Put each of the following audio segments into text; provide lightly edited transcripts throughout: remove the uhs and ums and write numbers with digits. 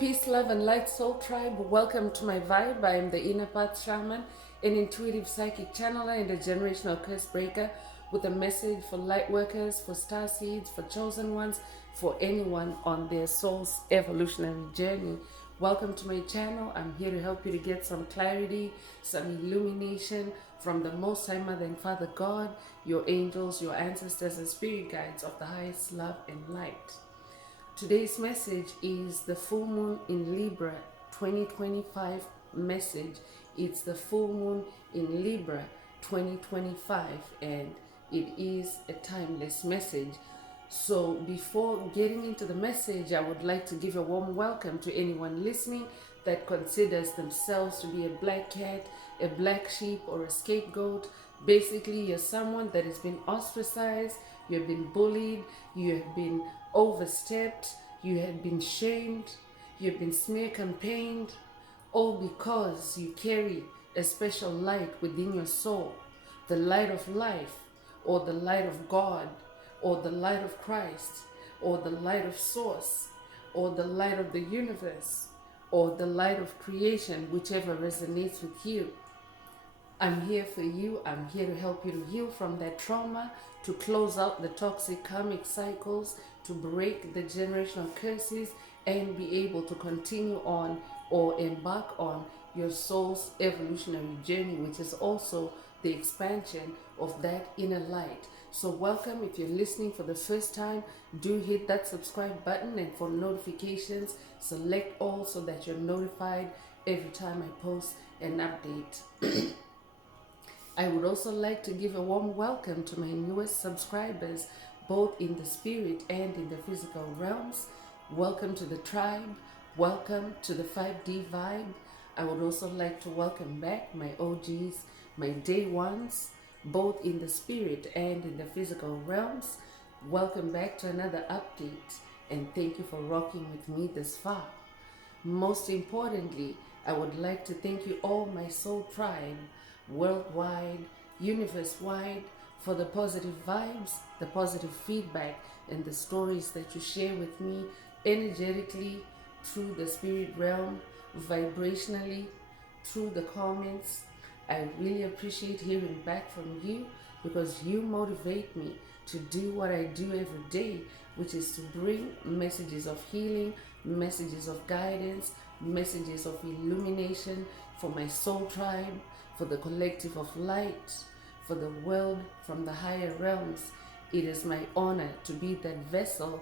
Peace, love, and light, soul tribe. Welcome to my vibe. I am the Inner Path Shaman, an intuitive psychic channeler and a generational curse breaker with a message for light workers, for star seeds, for chosen ones, for anyone on their soul's evolutionary journey. Welcome to my channel. I'm here to help you to get some clarity, some illumination from the Most High Mother and Father God, your angels, your ancestors, and spirit guides of the highest love and light. Today's message is the full moon in Libra 2025 message. It's the full moon in Libra 2025 and it is a timeless message. So before getting into the message, I would like to give a warm welcome to anyone listening that considers themselves to be a black cat, a black sheep, or a scapegoat. Basically, you're someone that has been ostracized, you have been bullied, you have been overstepped, you have been shamed, you have been smear campaigned, all because you carry a special light within your soul, the light of life, or the light of God, or the light of Christ, or the light of Source, or the light of the universe, or the light of creation, whichever resonates with you. I'm here for you. I'm here to help you to heal from that trauma, to close out the toxic karmic cycles, to break the generational curses, and be able to continue on or embark on your soul's evolutionary journey, which is also the expansion of that inner light. So welcome. If you're listening for the first time, do hit that subscribe button, and for notifications, select all so that you're notified every time I post an update. I would also like to give a warm welcome to my newest subscribers, both in the spirit and in the physical realms. Welcome to the tribe. Welcome to the 5D vibe. I would also like to welcome back my OGs, my day ones, both in the spirit and in the physical realms. Welcome back to another update, and thank you for rocking with me this far. Most importantly, I would like to thank you all, my soul tribe, worldwide, universe-wide, for the positive vibes, the positive feedback, and the stories that you share with me energetically, through the spirit realm, vibrationally, through the comments. I really appreciate hearing back from you, because you motivate me to do what I do every day, which is to bring messages of healing, messages of guidance, messages of illumination for my soul tribe, for the collective of light, for the world from the higher realms. It is my honor to be that vessel,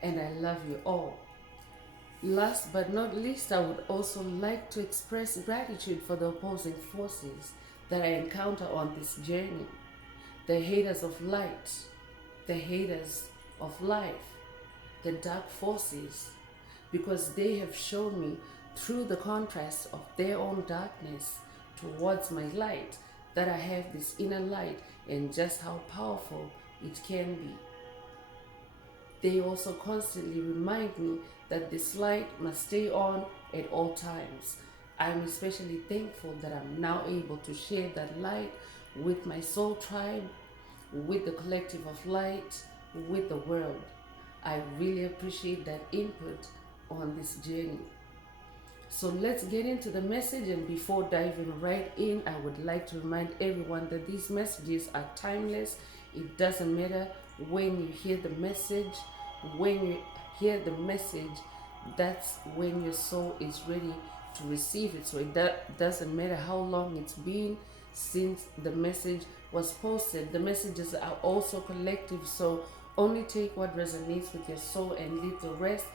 and I love you all. Last but not least, I would also like to express gratitude for the opposing forces that I encounter on this journey. The haters of light, the haters of life, the dark forces, because they have shown me through the contrast of their own darkness towards my light that I have this inner light and just how powerful it can be. They also constantly remind me that this light must stay on at all times. I'm especially thankful that I'm now able to share that light with my soul tribe, with the collective of light, with the world. I really appreciate that input on this journey. So let's get into the message, and before diving right in, I would like to remind everyone that these messages are timeless. It doesn't matter when you hear the message. When you hear the message, that's when your soul is ready to receive it. So it doesn't matter how long it's been since the message was posted. The messages are also collective, so only take what resonates with your soul and leave the rest.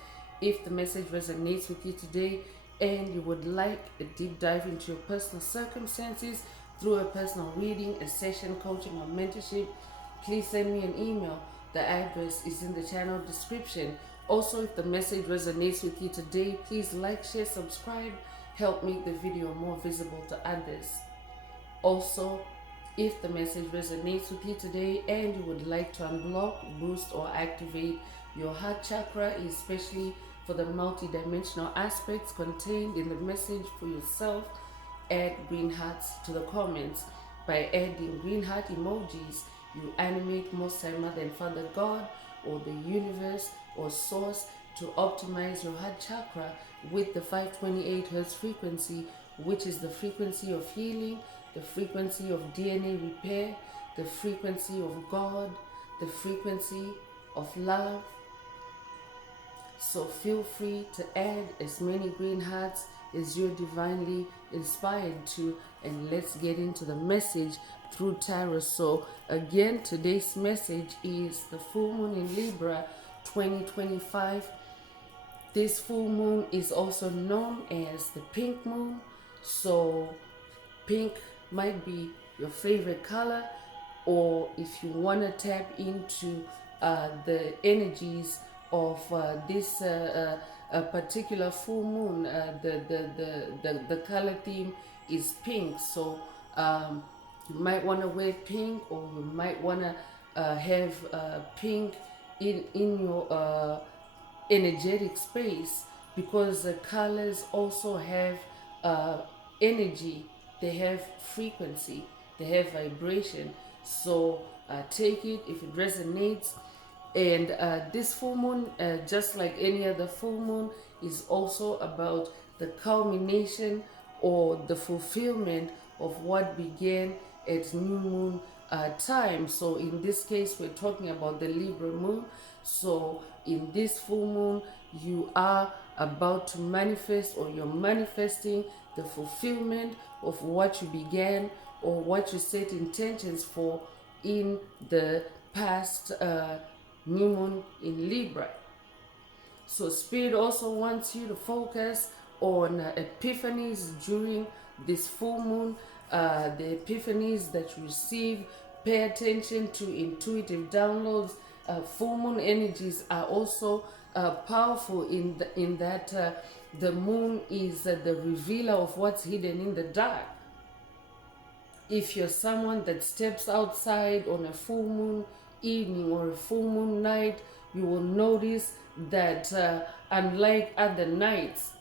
If the message resonates with you today, and you would like a deep dive into your personal circumstances through a personal reading, a session, coaching, or mentorship, please send me an email. The address is in the channel description. Also, if the message resonates with you today, please like, share, subscribe. Help make the video more visible to others. Also, if the message resonates with you today and you would like to unblock, boost, or activate your heart chakra, especially for the multi-dimensional aspects contained in the message for yourself, add green hearts to the comments. By adding green heart emojis, you animate Most High Mother and Father God, or the universe or source, to optimize your heart chakra with the 528 hertz frequency, which is the frequency of healing, the frequency of DNA repair, the frequency of God, the frequency of love. So feel free to add as many green hearts as you're divinely inspired to, and let's get into the message through tarot. So again, today's message is the full moon in Libra 2025. This full moon is also known as the pink moon. So pink might be your favorite color, or if you want to tap into the energies of this a particular full moon, the color theme is pink. So you might want to wear pink, or you might want to have pink in your energetic space, because the colors also have energy, they have frequency, they have vibration. So take it if it resonates. And this full moon, just like any other full moon, is also about the culmination or the fulfillment of what began at new moon time. So in this case, we're talking about the Libra moon. So in this full moon, you are about to manifest, or you're manifesting the fulfillment of what you began or what you set intentions for in the past new moon in Libra. So Spirit also wants you to focus on epiphanies during this full moon, the epiphanies that you receive. Pay attention to intuitive downloads. Full moon energies are also powerful in that the moon is the revealer of what's hidden in the dark. If you're someone that steps outside on a full moon evening or a full moon night, you will notice that unlike other nights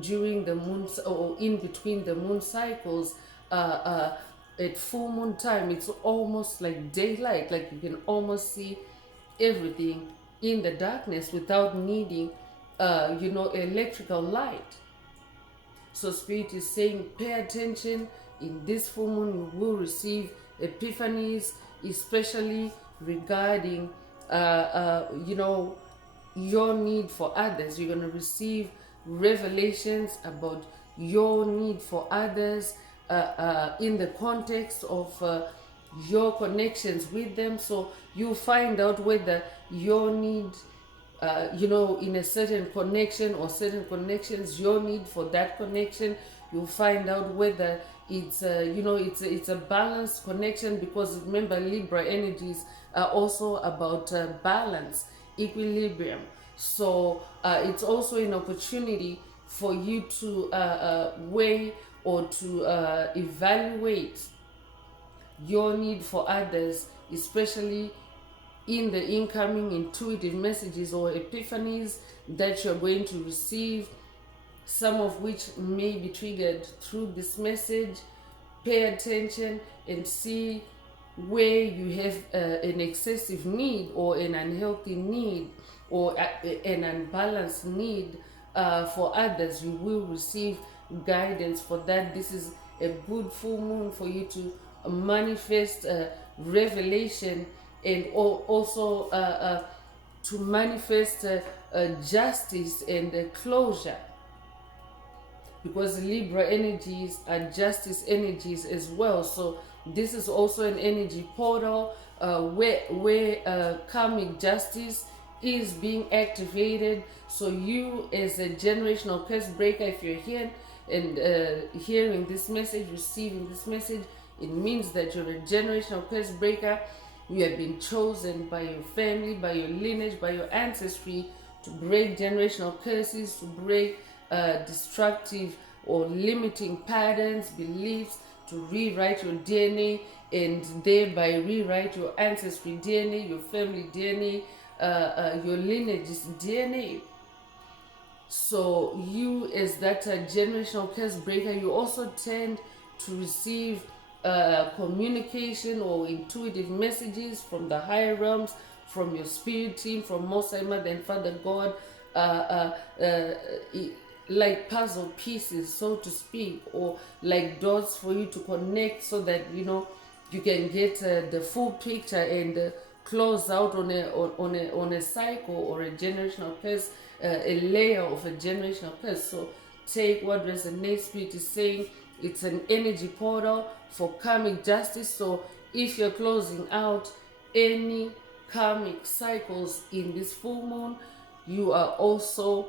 during the moon or in between the moon cycles, at full moon time, it's almost like daylight. Like you can almost see everything in the darkness without needing electrical light. So Spirit is saying, pay attention. In this full moon, you will receive epiphanies, especially regarding your need for others. You're going to receive revelations about your need for others in the context of your connections with them. So you find out whether your need in a certain connection or certain connections, your need for that connection, you'll find out whether it's it's a balanced connection, because remember, Libra energies are also about balance, equilibrium. So it's also an opportunity for you to weigh or to evaluate your need for others, especially in the incoming intuitive messages or epiphanies that you're going to receive, some of which may be triggered through this message. Pay attention and see where you have an excessive need or an unhealthy need or an unbalanced need for others. You will receive guidance for that. This is a good full moon for you to manifest revelation, and also to manifest justice and closure, because Libra energies are justice energies as well. So this is also an energy portal where karmic justice is being activated. So you, as a generational curse breaker, if you're here and hearing this message, receiving this message, it means that you're a generational curse breaker. You have been chosen by your family, by your lineage, by your ancestry to break generational curses, to break destructive or limiting patterns, beliefs, to rewrite your DNA and thereby rewrite your ancestry DNA, your family DNA, your lineage's DNA. So you, as that generational curse breaker, you also tend to receive communication or intuitive messages from the higher realms, from your spirit team, from Most High Mother and Father God, like puzzle pieces, so to speak, or like dots for you to connect so that you can get the full picture and close out on a cycle or a generational curse, a layer of a generational curse. So take what resonates. Spirit is saying it's an energy portal for karmic justice. So if you're closing out any karmic cycles in this full moon, you are also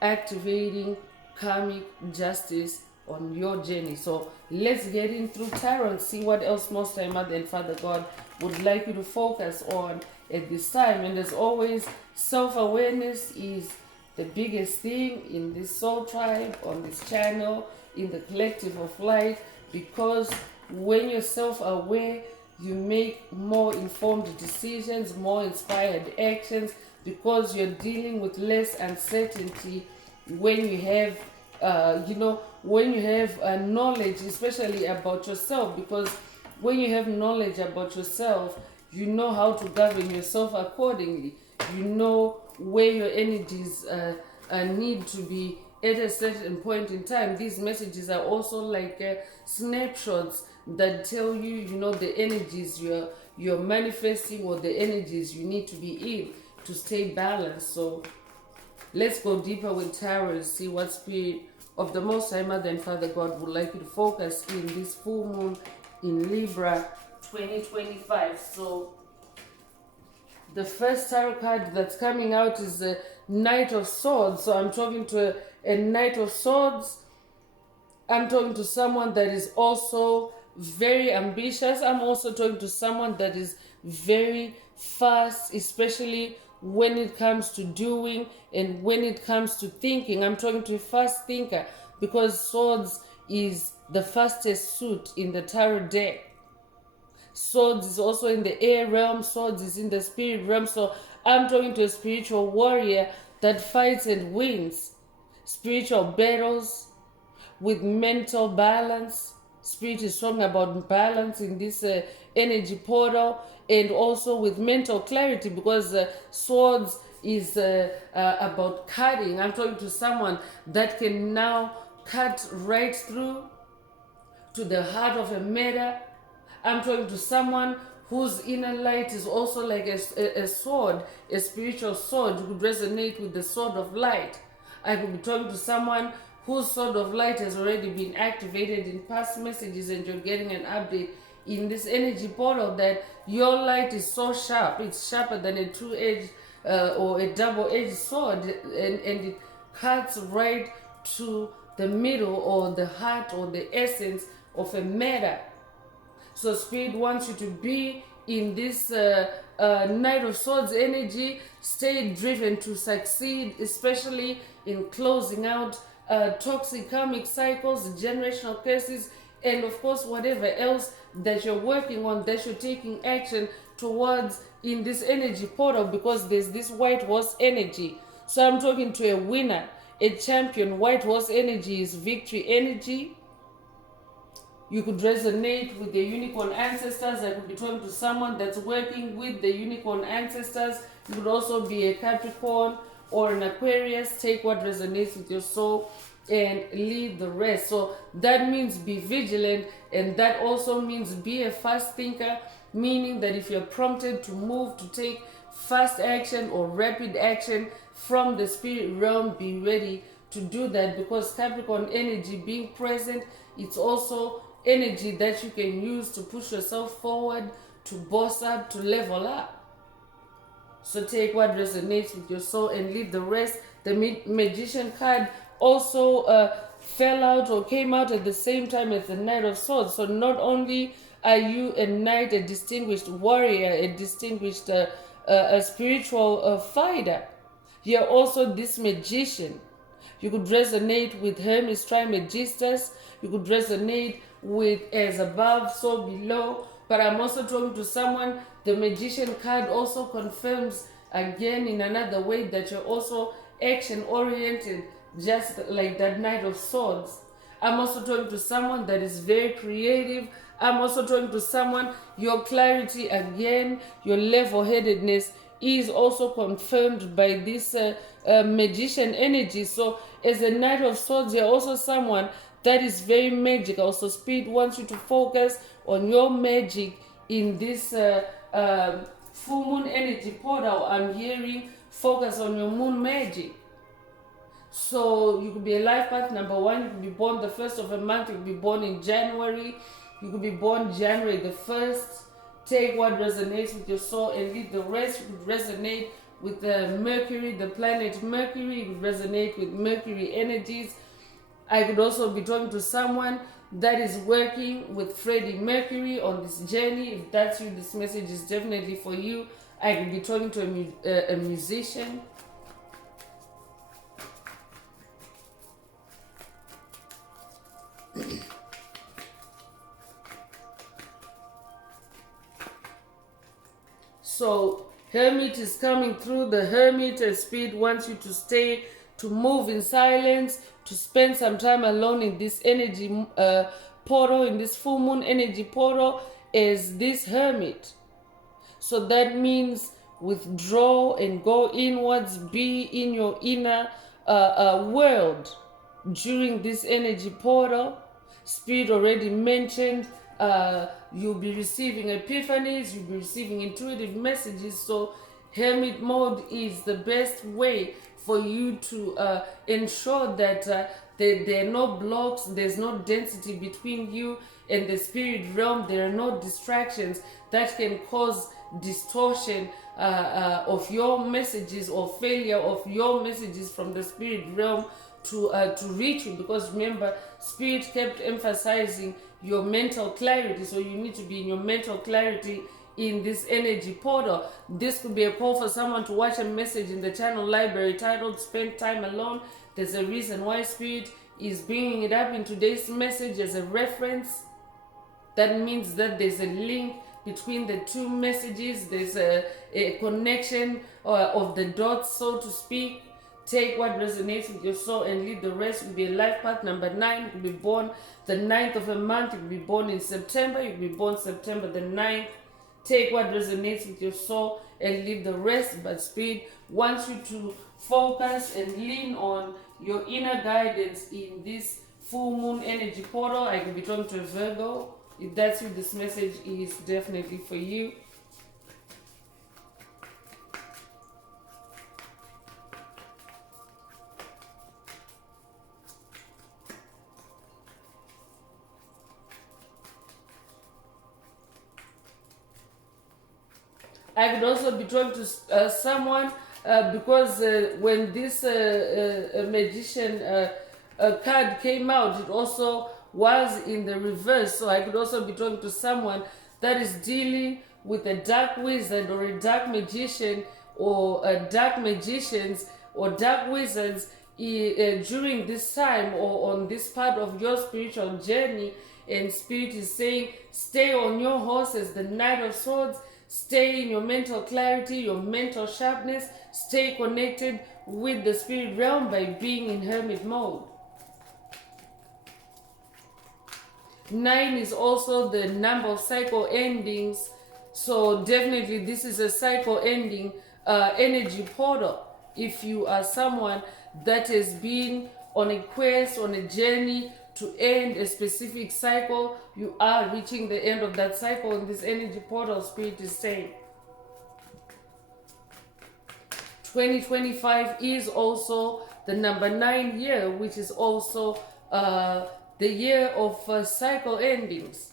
activating karmic justice on your journey. So let's get in through tarot and see what else Most High Mother and Father God would like you to focus on at this time. And as always, self-awareness is the biggest thing in this soul tribe, on this channel, in the collective of light, because when you're self-aware, you make more informed decisions, more inspired actions, because you're dealing with less uncertainty when you have when you have knowledge, especially about yourself. Because when you have knowledge about yourself, you know how to govern yourself accordingly. You know where your energies need to be at a certain point in time. These messages are also like snapshots that tell you, the energies you're manifesting, or the energies you need to be in to stay balanced. So let's go deeper with tarot and see what Spirit of the Most High Mother and Father God would like you to focus in this full moon in Libra 2025. So the first tarot card that's coming out is the Knight of Swords. So I'm talking to a Knight of Swords. I'm talking to someone that is also very ambitious. I'm also talking to someone that is very fast, especially when it comes to doing and when it comes to thinking. I'm talking to a fast thinker, because swords is the fastest suit in the tarot deck. Swords is also in the air realm. Swords is in the spirit realm. So I'm talking to a spiritual warrior that fights and wins spiritual battles with mental balance. Spirit is talking about balance in this energy portal, and also with mental clarity, because swords is about cutting. I'm talking to someone that can now cut right through to the heart of a matter. I'm talking to someone whose inner light is also like a sword, a spiritual sword. You could resonate with the sword of light. I could be talking to someone whose sword of light has already been activated in past messages, and you're getting an update in this energy portal that your light is so sharp. It's sharper than a two-edged or a double-edged sword, and it cuts right to the middle or the heart or the essence of a matter. So Spirit wants you to be in this Knight of Swords energy. Stay driven to succeed, especially in closing out toxic karmic cycles, generational curses, and of course whatever else that you're working on, that you're taking action towards in this energy portal, because there's this white horse energy. So I'm talking to a winner, a champion. White horse energy is victory energy. You could resonate with the unicorn ancestors. I could be talking to someone that's working with the unicorn ancestors. You could also be a Capricorn or an Aquarius. Take what resonates with your soul and leave the rest. So that means be vigilant, and that also means be a fast thinker, meaning that if you're prompted to move, to take fast action or rapid action from the spirit realm, be ready to do that, because Capricorn energy being present, it's also energy that you can use to push yourself forward, to boss up, to level up. So take what resonates with your soul and leave the rest. The Magician card also fell out or came out at the same time as the Knight of Swords. So not only are you a knight, a distinguished warrior, a distinguished a spiritual fighter, you're also this magician. You could resonate with Hermes Trismegistus. You could resonate with as above, so below. But I'm also talking to someone, the Magician card also confirms again in another way that you're also action oriented, just like that Knight of Swords. I'm also talking to someone that is very creative. I'm also talking to someone, your clarity again, your level-headedness is also confirmed by this magician energy. So as a Knight of Swords, you're also someone that is very magical. So Spirit wants you to focus on your magic in this full moon energy portal. I'm hearing focus on your moon magic. So you could be a life path number 1. You could be born the 1st of a month. You could be born in January. You could be born January the 1st. Take what resonates with your soul and leave the rest. You could resonate with the Mercury, the planet Mercury. You could resonate with Mercury energies. I could also be talking to someone that is working with Freddie Mercury on this journey. If that's you, this message is definitely for you. I could be talking to a musician. So Hermit is coming through. The Hermit Spirit wants you to stay, to move in silence, to spend some time alone in this energy portal, in this full moon energy portal, as this Hermit. So that means withdraw and go inwards, be in your inner world during this energy portal. Spirit already mentioned you'll be receiving epiphanies, you'll be receiving intuitive messages. So Hermit mode is the best way for you to ensure that there are no blocks, there's no density between you and the spirit realm. There are no distractions that can cause distortion of your messages or failure of your messages from the spirit realm to reach you. Because remember, spirit kept emphasizing your mental clarity, so you need to be in your mental clarity in this energy portal. This could be a call for someone to watch a message in the channel library titled Spend Time Alone. There's a reason why Spirit is bringing it up in today's message as a reference. That means that there's a link between the two messages. There's a connection of the dots, so to speak. Take what resonates with your soul and leave the rest. Will be a life path number 9. You could be born the 9th of a month. You could be born in September. You could be born September the 9th. Take what resonates with your soul and leave the rest. But Spirit wants you to focus and lean on your inner guidance in this full moon energy portal. I could be talking to a Virgo. If that's you, this message is definitely for you. I could also be talking to someone because when this magician card came out, it also was in the reverse. So I could also be talking to someone that is dealing with a dark wizard or a dark magician or dark magicians or dark wizards during this time or on this part of your spiritual journey. And Spirit is saying, stay on your horse as the Knight of Swords. Stay in your mental clarity, your mental sharpness. Stay connected with the spirit realm by being in hermit mode. 9 is also the number of cycle endings. So definitely this is a cycle ending energy portal. If you are someone that has been on a quest, on a journey to end a specific cycle, you are reaching the end of that cycle in this energy portal. Spirit is saying 2025 is also the number 9 year, which is also the year of cycle endings,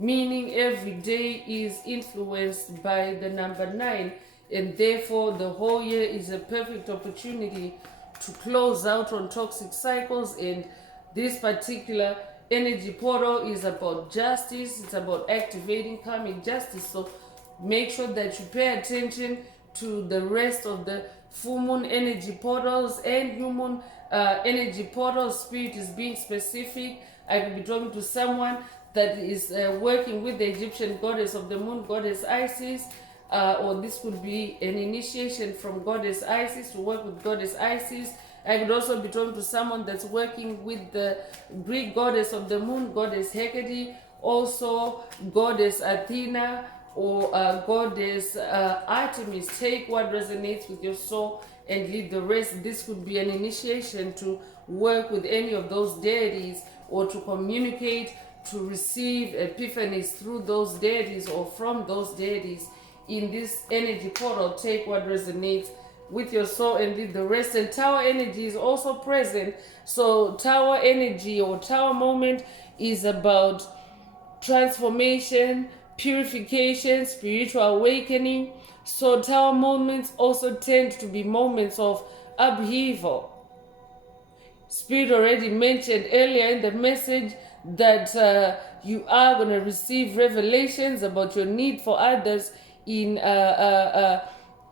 meaning every day is influenced by the number 9, and therefore the whole year is a perfect opportunity to close out on toxic cycles. And this particular energy portal is about justice. It's about activating karmic justice. So make sure that you pay attention to the rest of the full moon energy portals and new moon energy portals. Spirit is being specific. I will be talking to someone that is working with the Egyptian goddess of the moon, goddess Isis. Or this could be an initiation from goddess Isis to work with goddess Isis. I could also be talking to someone that's working with the Greek goddess of the moon, goddess Hecate, also goddess Athena, or goddess Artemis. Take what resonates with your soul and leave the rest. This could be an initiation to work with any of those deities, or to communicate, to receive epiphanies through those deities or from those deities in this energy portal. Take what resonates with your soul and leave the rest. And Tower energy is also present. So Tower energy or Tower moment is about transformation, purification, spiritual awakening. So Tower moments also tend to be moments of upheaval. Spirit already mentioned earlier in the message that you are going to receive revelations about your need for others in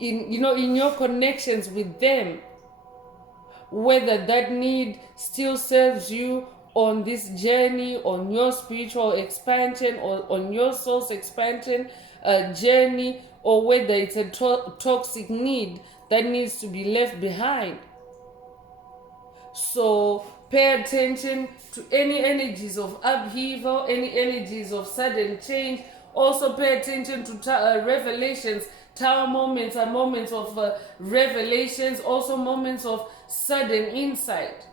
in your connections with them, whether that need still serves you on this journey, on your spiritual expansion, or on your soul's expansion journey, or whether it's a toxic need that needs to be left behind. So pay attention to any energies of upheaval, any energies of sudden change. Also pay attention to revelations. Tower moments are moments of revelations, also moments of sudden insight.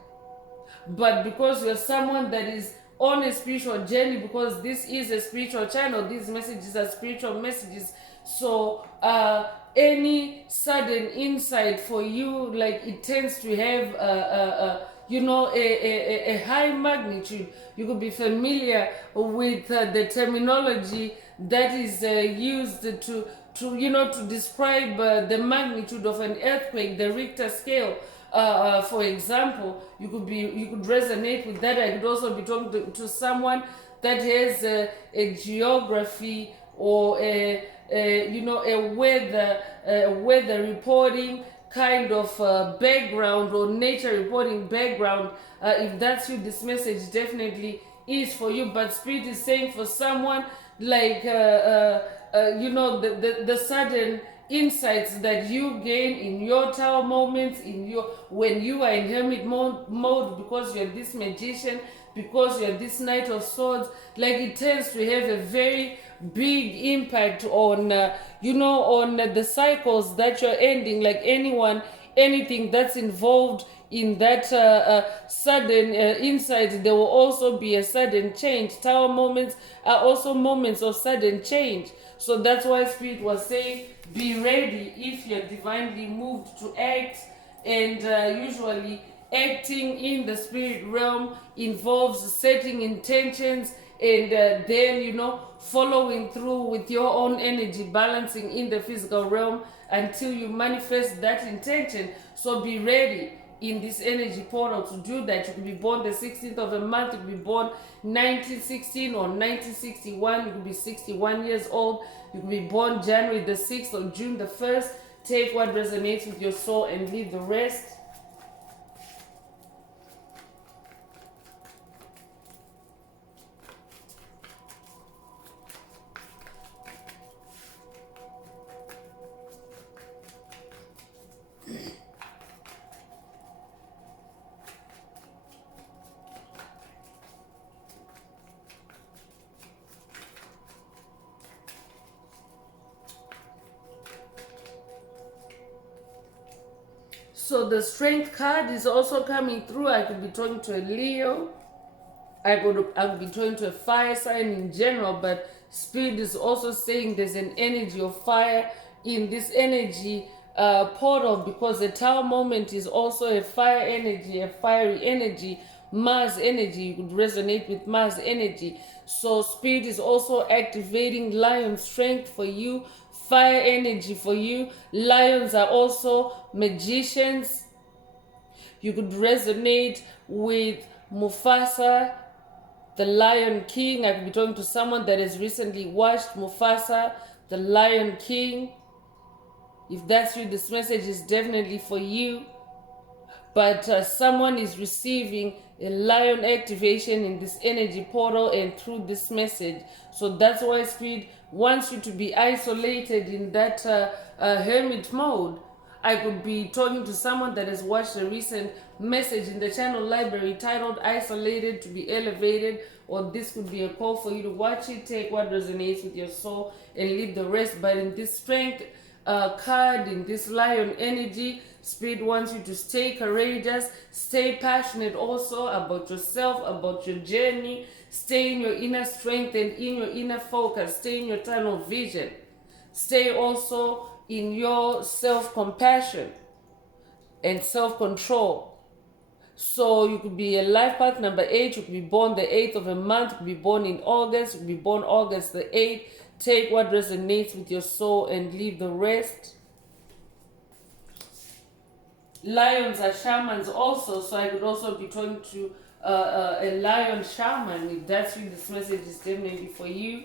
But because you're someone that is on a spiritual journey, because this is a spiritual channel, these messages are spiritual messages. So any sudden insight for you, like, it tends to have a high magnitude. You could be familiar with the terminology that is used to describe the magnitude of an earthquake, the Richter scale. For example, you could resonate with that. I could also be talking to someone that has a geography or a weather reporting kind of background, or nature reporting background. If that's you, this message definitely is for you. But Spirit is saying for someone like the sudden insights that you gain in your Tower moments, when you are in hermit mode, because you're this magician, because you're this Knight of Swords, like, it tends to have a very big impact on on the cycles that you're ending. Like, anything that's involved in that sudden insight, there will also be a sudden change. Tower moments are also moments of sudden change. So that's why Spirit was saying, be ready if you're divinely moved to act. And usually acting in the spirit realm involves setting intentions and then following through with your own energy, balancing in the physical realm until you manifest that intention. So be ready in this energy portal to do that. You could be born the 16th of a month, you could be born 1916 or 1961, you could be 61 years old, you could be born January the 6th or June the 1st. Take what resonates with your soul and leave the rest. So the Strength card is also coming through. I could be talking to a Leo. I could be talking to a fire sign in general, but Spirit is also saying there's an energy of fire in this energy portal, because the Tower moment is also a fire energy, a fiery energy, Mars energy. You could resonate with Mars energy. So Spirit is also activating Lion strength for you, fire energy for you. Lions are also magicians. You could resonate with Mufasa, the Lion King. I could be talking to someone that has recently watched Mufasa, the Lion King. If that's you, this message is definitely for you. But someone is receiving a lion activation in this energy portal and through this message. So that's why Spirit wants you to be isolated in that hermit mode. I could be talking to someone that has watched a recent message in the channel library titled Isolated to be Elevated, or this could be a call for you to watch it, take what resonates with your soul and leave the rest. But in this strength card, in this lion energy, Spirit wants you to stay courageous, stay passionate also about yourself, about your journey, stay in your inner strength and in your inner focus, stay in your tunnel vision, stay also in your self-compassion and self-control. So you could be a life path number 8, you could be born the 8th of a month, you could be born in August, you could be born August the 8th. Take what resonates with your soul and leave the rest. Lions are shamans also, so I could also be talking to a lion shaman. If that's you, this message is definitely for you.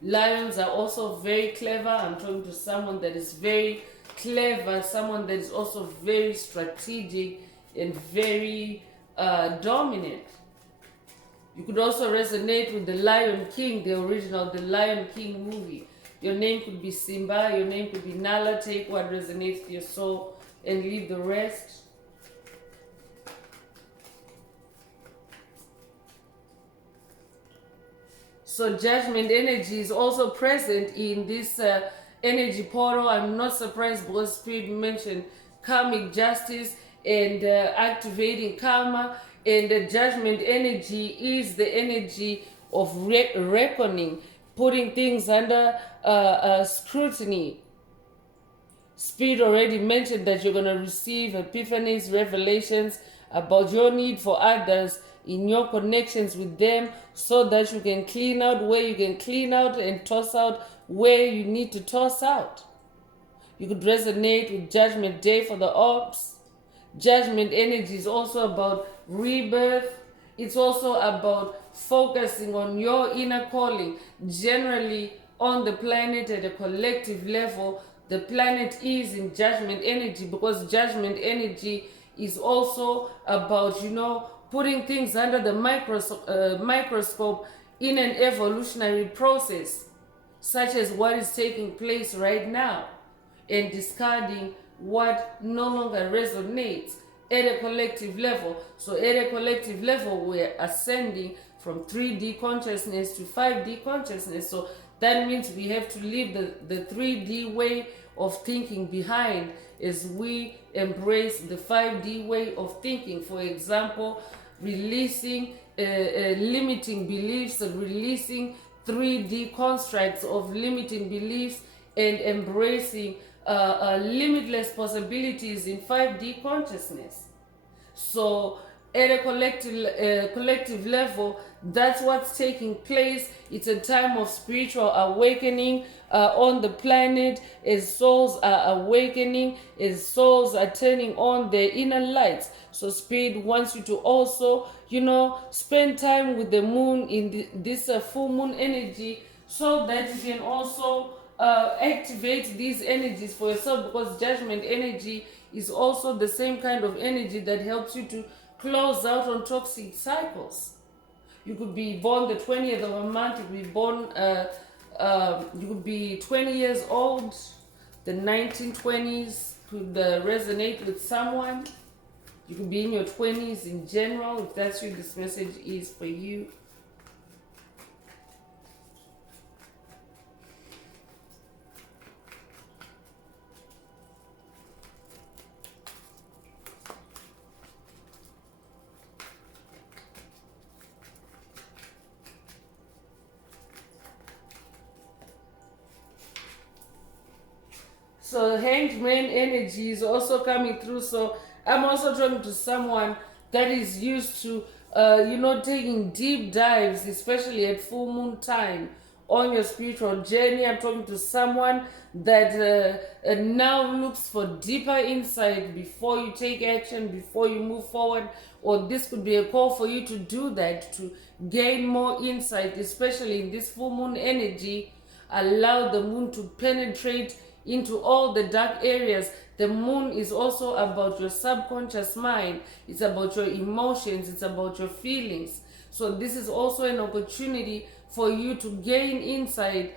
Lions are also very clever. I'm talking to someone that is very clever, someone that is also very strategic and very dominant. You could also resonate with the Lion King, the original, the Lion King movie. Your name could be Simba, your name could be Nala. Take what resonates with your soul and leave the rest. So judgment energy is also present in this energy portal. I'm not surprised because Spirit mentioned karmic justice and activating karma. And the judgment energy is the energy of reckoning, putting things under scrutiny. Spirit already mentioned that you're going to receive epiphanies, revelations about your need for others in your connections with them, so that you can clean out where you can clean out and toss out where you need to toss out. You could resonate with Judgment Day for the ops. Judgment energy is also about rebirth. It's also about focusing on your inner calling. Generally, on the planet at a collective level, the planet is in judgment energy, because judgment energy is also about, putting things under the microscope in an evolutionary process, such as what is taking place right now, and discarding what no longer resonates at a collective level. So at a collective level, we're ascending from 3D consciousness to 5D consciousness. So that means we have to leave the 3D way of thinking behind as we embrace the 5D way of thinking. For example, releasing limiting beliefs, and releasing 3D constructs of limiting beliefs, and embracing limitless possibilities in 5D consciousness. So at a collective level, that's what's taking place. It's a time of spiritual awakening on the planet, as souls are awakening, as souls are turning on their inner lights. So Spirit wants you to also, spend time with the moon in this full moon energy, so that you can also activate these energies for yourself, because judgment energy is also the same kind of energy that helps you to close out on toxic cycles. You could be born the 20th of a month, you could be born, you could be 20 years old, the 1920s could resonate with someone. You could be in your 20s in general. If that's you, this message is for you. So Hanged Man energy is also coming through. So I'm also talking to someone that is used to, taking deep dives, especially at full moon time, on your spiritual journey. I'm talking to someone that now looks for deeper insight before you take action, before you move forward. Or this could be a call for you to do that, to gain more insight, especially in this full moon energy. Allow the moon to penetrate into all the dark areas. The moon is also about your subconscious mind. It's about your emotions. It's about your feelings. So this is also an opportunity for you to gain insight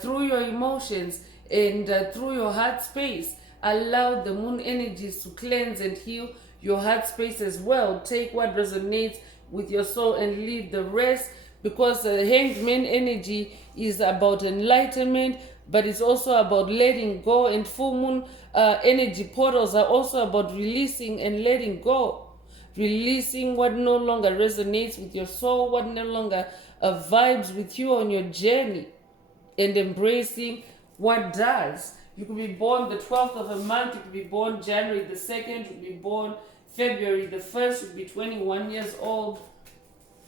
through your emotions and through your heart space. Allow the moon energies to cleanse and heal your heart space as well. Take what resonates with your soul and leave the rest, because the Hanged Man energy is about enlightenment, but it's also about letting go, and full moon energy portals are also about releasing and letting go. Releasing what no longer resonates with your soul, what no longer vibes with you on your journey, and embracing what does. You could be born the 12th of a month, you could be born January the 2nd, you could be born February the 1st, you could be 21 years old.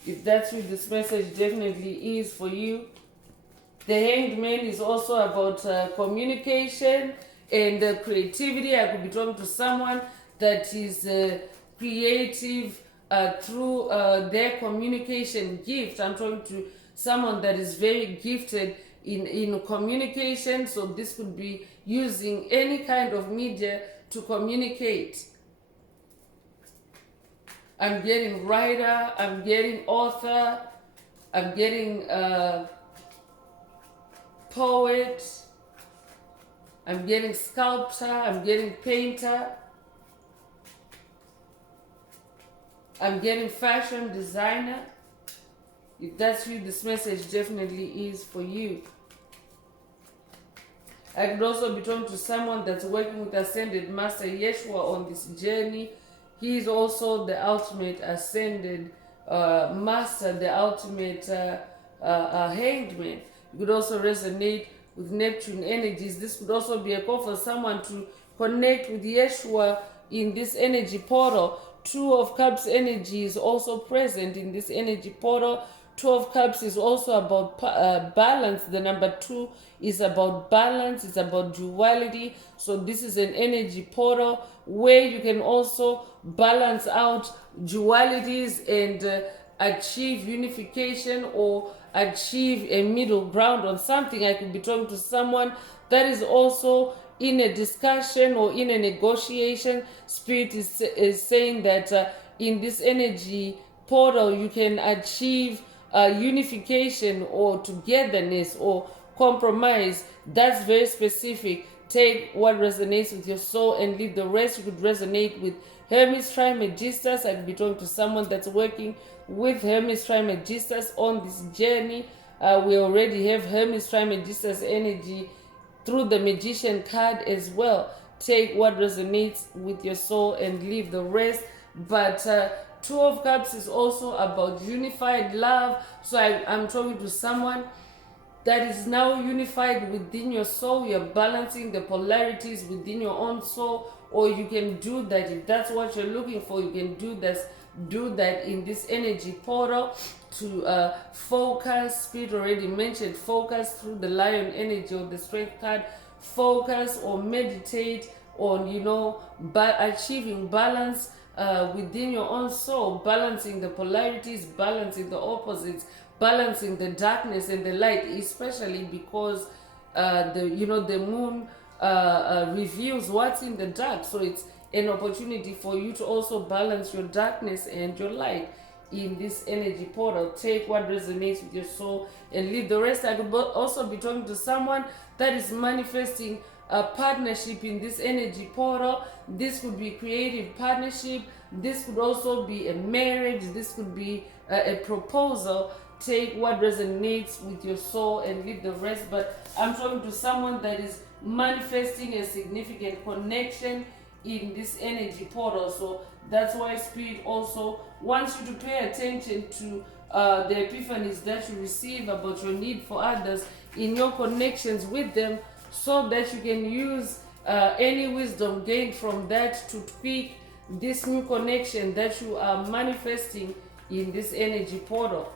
If that's what this message definitely is for you. The Hanged Man is also about communication and creativity. I could be talking to someone that is creative through their communication gift. I'm talking to someone that is very gifted in communication. So this could be using any kind of media to communicate. I'm getting writer, I'm getting author, I'm getting poet, I'm getting sculptor, I'm getting painter, I'm getting fashion designer. If that's you, this message definitely is for you. I could also be talking to someone that's working with Ascended Master Yeshua on this journey. He is also the ultimate Ascended Master, the ultimate Hanged Man. You could also resonate with Neptune energies. This could also be a call for someone to connect with Yeshua in this energy portal. Two of Cups energy is also present in this energy portal. Two of Cups is also about balance. The number 2 is about balance. It's about duality. So this is an energy portal where you can also balance out dualities and achieve unification or achieve a middle ground on something. I could be talking to someone that is also in a discussion or in a negotiation. Spirit is saying that in this energy portal you can achieve unification or togetherness or compromise. That's very specific. Take what resonates with your soul and leave the rest. You could resonate with Hermes Trismegistus. I could be talking to someone that's working with Hermes Trismegistus on this journey. We already have Hermes Trismegistus energy through the Magician card as well. Take what resonates with your soul and leave the rest. But Two of Cups is also about unified love. So I'm talking to someone that is now unified within your soul. You're balancing the polarities within your own soul, or you can do that if that's what you're looking for. You can do that in this energy portal to focus. Spirit already mentioned focus through the Lion energy or the Strength card. Focus or meditate on achieving balance within your own soul, balancing the polarities, balancing the opposites, balancing the darkness and the light, especially because the moon reveals what's in the dark. So it's an opportunity for you to also balance your darkness and your light in this energy portal. Take what resonates with your soul and leave the rest. I could also be talking to someone that is manifesting a partnership in this energy portal. This could be creative partnership. This could also be a marriage. This could be a proposal. Take what resonates with your soul and leave the rest. But I'm talking to someone that is manifesting a significant connection in this energy portal. So that's why Spirit also wants you to pay attention to the epiphanies that you receive about your need for others in your connections with them, so that you can use any wisdom gained from that to tweak this new connection that you are manifesting in this energy portal.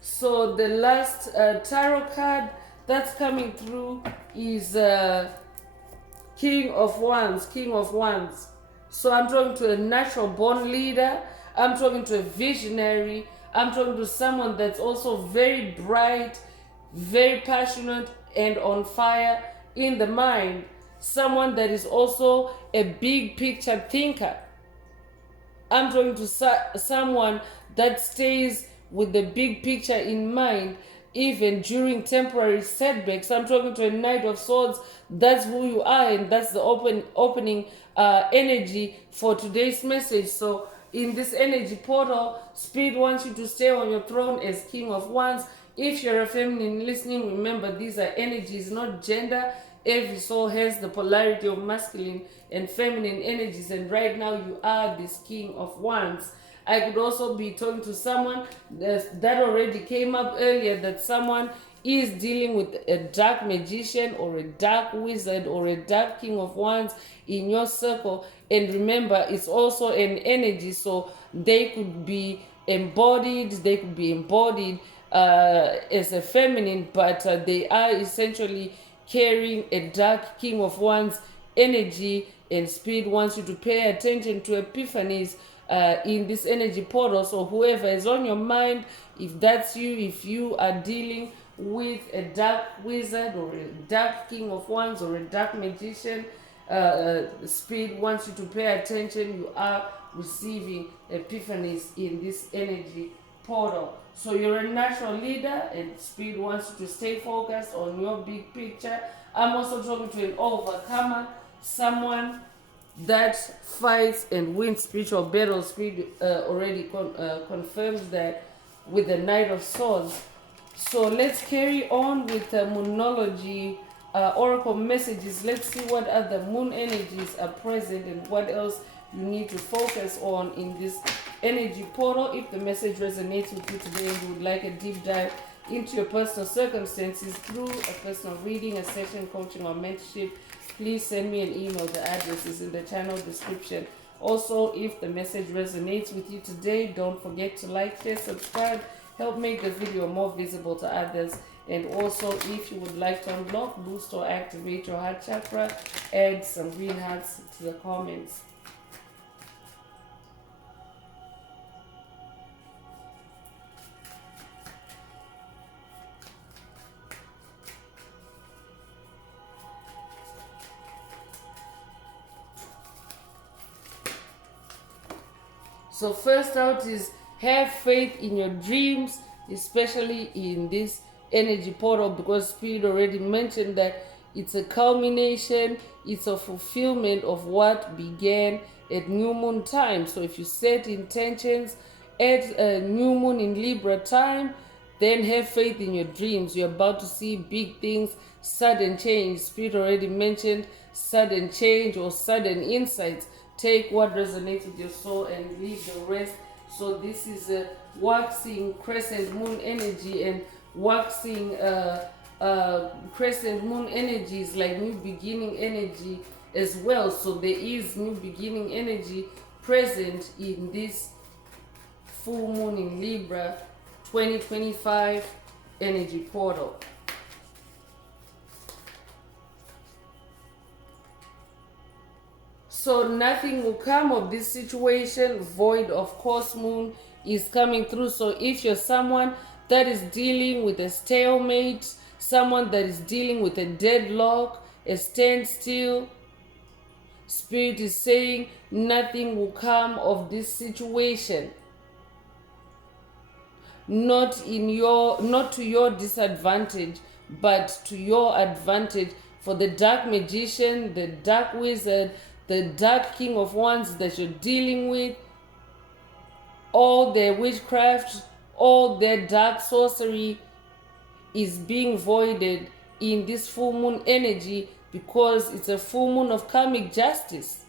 So the last tarot card that's coming through is King of Wands. King of Wands. So I'm talking to a natural born leader. I'm talking to a visionary. I'm talking to someone that's also very bright, very passionate and on fire in the mind. Someone that is also a big picture thinker. I'm talking to someone that stays with the big picture in mind even during temporary setbacks. I'm talking to a Knight of Swords. That's who you are, and that's the opening energy for today's message. So in this energy portal, Spirit wants you to stay on your throne as King of Wands. If you're a feminine listening, remember these are energies, not gender. Every soul has the polarity of masculine and feminine energies, and right now you are this King of Wands. I could also be talking to someone that already came up earlier, that someone is dealing with a dark magician or a dark wizard or a dark King of Wands in your circle. And remember, it's also an energy, so they could be embodied as a feminine, but they are essentially carrying a dark King of Wands energy, and Spirit wants you to pay attention to epiphanies in this energy portal. So whoever is on your mind, if that's you, if you are dealing with a dark wizard or a dark King of Wands or a dark magician, Spirit wants you to pay attention. You are receiving epiphanies in this energy portal. So you're a natural leader, and Spirit wants you to stay focused on your big picture. I'm also talking to an overcomer, someone that fights and wins spiritual battles. Spirit already confirms that with the Knight of Swords. So let's carry on with the Moonology oracle messages. Let's see what other moon energies are present and what else you need to focus on in this energy portal. If the message resonates with you today and you would like a deep dive into your personal circumstances through a personal reading, a session, coaching, or mentorship, please send me an email. The address is in the channel description. Also, if the message resonates with you today, don't forget to like, share, subscribe, help make the video more visible to others. And also, if you would like to unblock, boost, or activate your heart chakra, add some green hearts to the comments. So first out is have faith in your dreams, especially in this energy portal, because Spirit already mentioned that it's a culmination, it's a fulfillment of what began at new moon time. So if you set intentions at a new moon in Libra time, then have faith in your dreams. You're about to see big things, sudden change. Spirit already mentioned sudden change or sudden insights. Take what resonates with your soul and leave the rest. So this is a waxing crescent moon energy, and waxing crescent moon energy is like new beginning energy as well. So there is new beginning energy present in this full moon in Libra 2025 energy portal. So nothing will come of this situation void. Of course, moon is coming through. So if you're someone that is dealing with a stalemate, someone that is dealing with a deadlock, a standstill, Spirit is saying nothing will come of this situation. Not to your disadvantage, but to your advantage. For the dark magician, the dark wizard, the dark King of Wands that you're dealing with, all their witchcraft, all their dark sorcery is being voided in this full moon energy, because it's a full moon of karmic justice.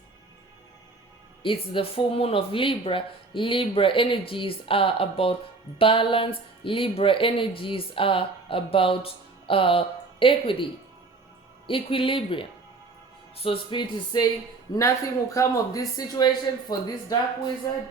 It's the full moon of Libra. Libra energies are about balance. Libra energies are about equity, equilibrium. So Spirit is saying nothing will come of this situation for this dark wizard.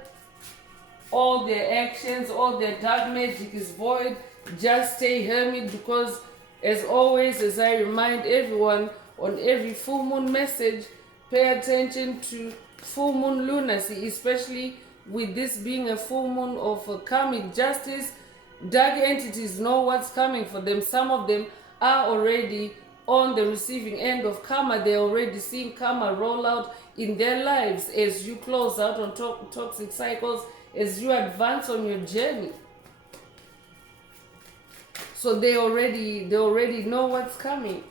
All their actions, all their dark magic is void. Just stay hermit, because as always, as I remind everyone on every full moon message, pay attention to full moon lunacy, especially with this being a full moon of karmic justice. Dark entities know what's coming for them. Some of them are already on the receiving end of karma. They're already seeing karma roll out in their lives as you close out on toxic cycles, as you advance on your journey. So they already know what's coming.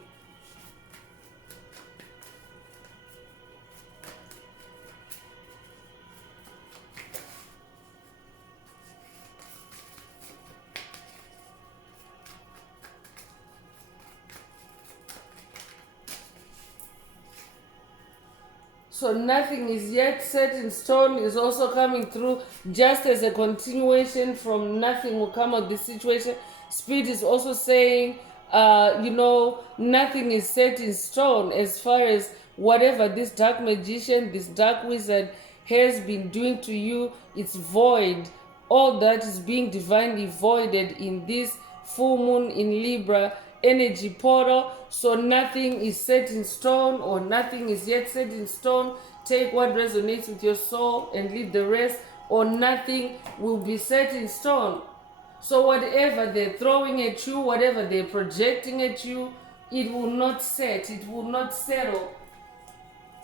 So nothing is yet set in stone is also coming through, just as a continuation from nothing will come of this situation. Spirit is also saying, nothing is set in stone as far as whatever this dark magician, this dark wizard has been doing to you. It's void. All that is being divinely voided in this full moon in Libra energy portal. So nothing is set in stone, or nothing is yet set in stone. Take what resonates with your soul and leave the rest, or nothing will be set in stone. So whatever they're throwing at you, whatever they're projecting at you, it will not set, it will not settle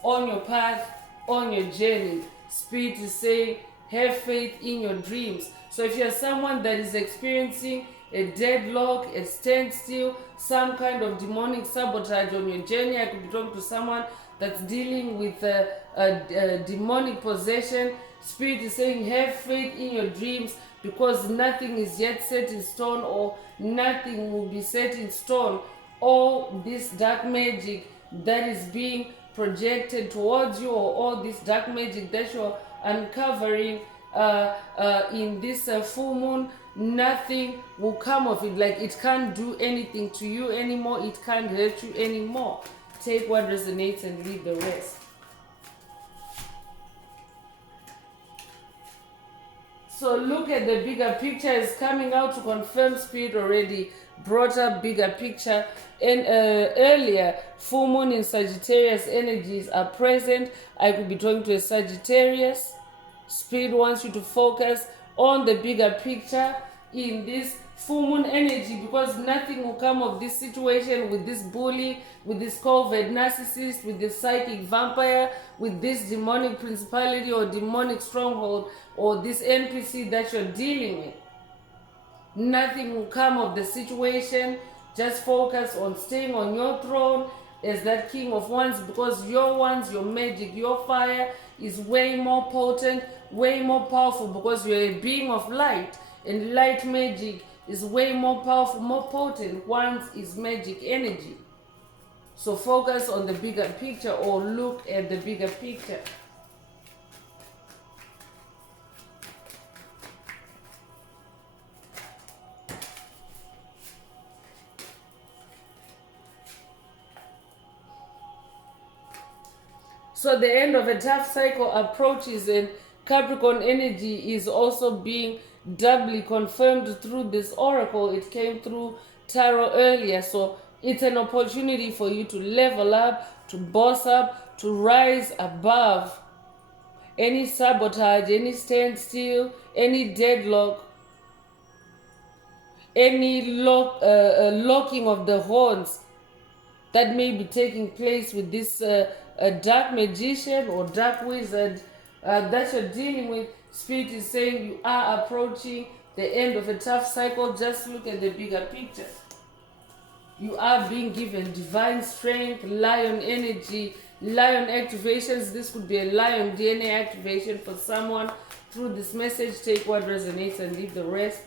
on your path, on your journey. Spirit is saying, have faith in your dreams. So if you're someone that is experiencing a deadlock, a standstill, some kind of demonic sabotage on your journey, I could be talking to someone that's dealing with a demonic possession. Spirit is saying, have faith in your dreams, because nothing is yet set in stone, or nothing will be set in stone. All this dark magic that is being projected towards you, or all this dark magic that you're uncovering in this full moon, nothing will come of it. Like, it can't do anything to you anymore, it can't hurt you anymore. Take what resonates and leave the rest. So look at the bigger picture is coming out to confirm. Spirit already brought up bigger picture. And earlier, full moon in Sagittarius energies are present. I could be talking to a Sagittarius. Spirit wants you to focus on the bigger picture in this full moon energy, because nothing will come of this situation with this bully, with this covert narcissist, with this psychic vampire, with this demonic principality or demonic stronghold, or this NPC that you're dealing with. Nothing will come of the situation. Just focus on staying on your throne as that King of Wands, because your wands, your magic, your fire is way more potent, way more powerful, because you're a being of light, and light magic is way more powerful, more potent. Wands is magic energy. So focus on the bigger picture, or look at the bigger picture. So the end of a tough cycle approaches, and Capricorn energy is also being doubly confirmed through this oracle. It came through tarot earlier. So it's an opportunity for you to level up, to boss up, to rise above any sabotage, any standstill, any deadlock, any locking of the horns that may be taking place with this dark magician or dark wizard that you're dealing with. Spirit is saying you are approaching the end of a tough cycle. Just look at the bigger picture. You are being given divine strength, lion energy, lion activations. This could be a lion DNA activation for someone. Through this message, take what resonates and leave the rest.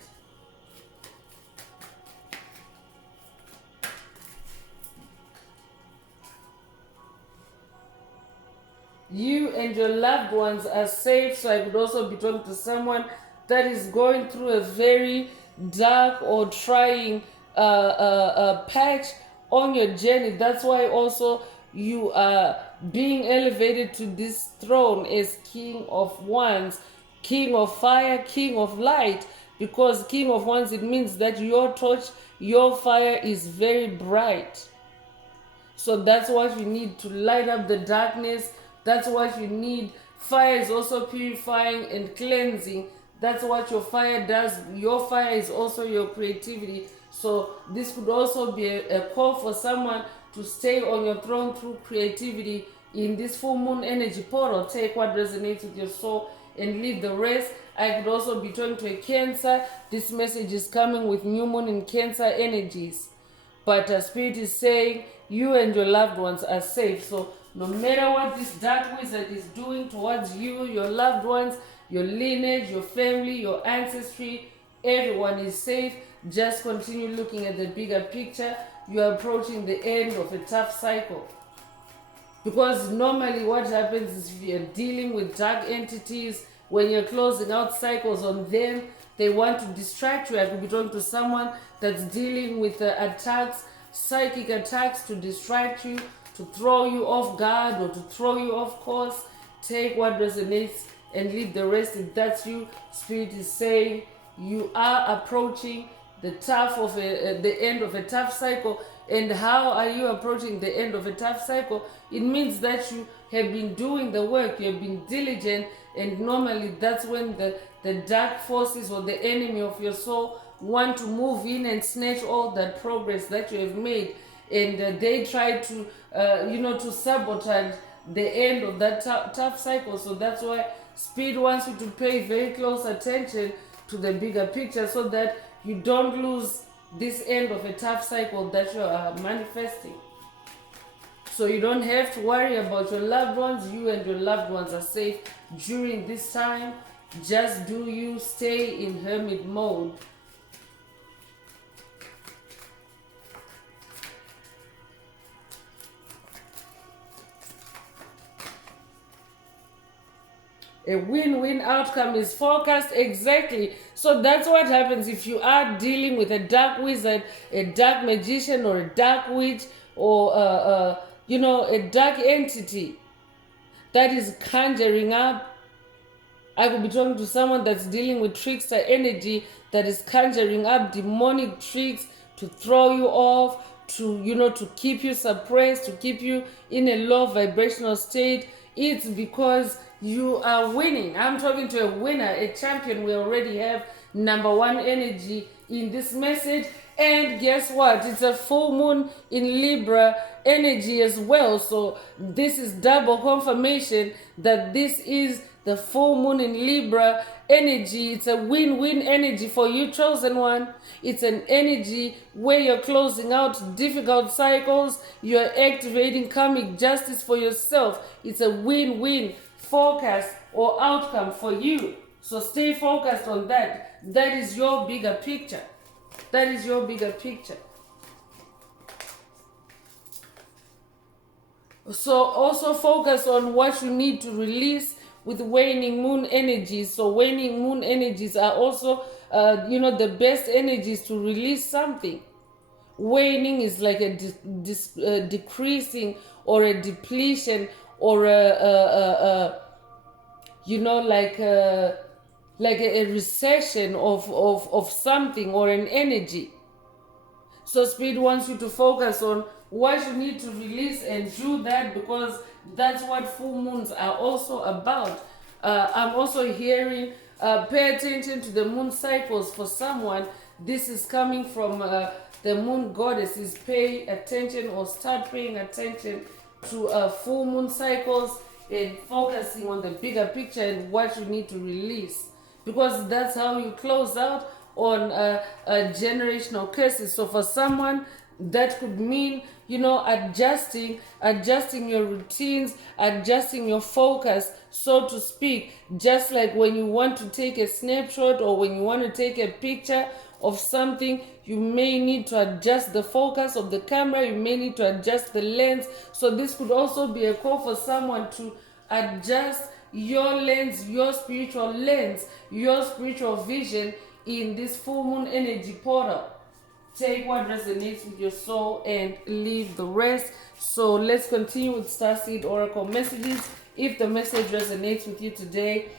You and your loved ones are safe. So I could also be talking to someone that is going through a very dark or trying patch on your journey. That's why also you are being elevated to this throne as King of Wands, King of Fire, King of Light. Because King of Wands, it means that your torch, your fire is very bright. So that's what you need to light up the darkness. That's what you need. Fire is also purifying and cleansing. That's what your fire does. Your fire is also your creativity. So this could also be a call for someone to stay on your throne through creativity in this full moon energy portal. Take what resonates with your soul and leave the rest. I could also be talking to a Cancer. This message is coming with new moon in Cancer energies. But Spirit is saying you and your loved ones are safe. So no matter what this dark wizard is doing towards you, your loved ones, your lineage, your family, your ancestry, everyone is safe. Just continue looking at the bigger picture. You are approaching the end of a tough cycle. Because normally what happens is if you're dealing with dark entities, when you're closing out cycles on them, they want to distract you. I could be talking to someone that's dealing with attacks, psychic attacks, to distract you, to throw you off guard or to throw you off course. Take what resonates and leave the rest. If that's you, Spirit is saying you are approaching the the end of a tough cycle. And how are you approaching the end of a tough cycle? It means that you have been doing the work, you have been diligent, and normally that's when the dark forces or the enemy of your soul want to move in and snatch all that progress that you have made. And they try to, to sabotage the end of that tough cycle. So that's why Spirit wants you to pay very close attention to the bigger picture so that you don't lose this end of a tough cycle that you are manifesting. So you don't have to worry about your loved ones. You and your loved ones are safe during this time. Just do you, stay in hermit mode. A win-win outcome is forecast. Exactly. So that's what happens if you are dealing with a dark wizard, a dark magician, or a dark witch, or a dark entity that is conjuring up. I could be talking to someone that's dealing with trickster energy that is conjuring up demonic tricks to throw you off, to keep you suppressed, to keep you in a low vibrational state. It's because you are winning. I'm talking to a winner, a champion. We already have number one energy in this message. And guess what? It's a full moon in Libra energy as well. So this is double confirmation that this is the full moon in Libra energy. It's a win-win energy for you, chosen one. It's an energy where you're closing out difficult cycles. You're activating karmic justice for yourself. It's a win-win forecast or outcome for you. So stay focused on that. That is your bigger picture. That is your bigger picture. So also focus on what you need to release with waning moon energies. So waning moon energies are also, the best energies to release something. Waning is like a decreasing or a depletion or like a recession of something or an energy. So Spirit wants you to focus on what you need to release and do that, because that's what full moons are also about. I'm also hearing pay attention to the moon cycles for someone. This is coming from the moon goddesses. Pay attention or start paying attention to full moon cycles and focusing on the bigger picture and what you need to release, because that's how you close out on generational curses. So for someone, that could mean, adjusting your routines, adjusting your focus, so to speak. Just like when you want to take a snapshot or when you want to take a picture of something, you may need to adjust the focus of the camera, you may need to adjust the lens. So this could also be a call for someone to adjust your lens, your spiritual lens, your spiritual vision in this full moon energy portal. Take what resonates with your soul and leave the rest. So let's continue with Starseed Oracle messages. If the message resonates with you today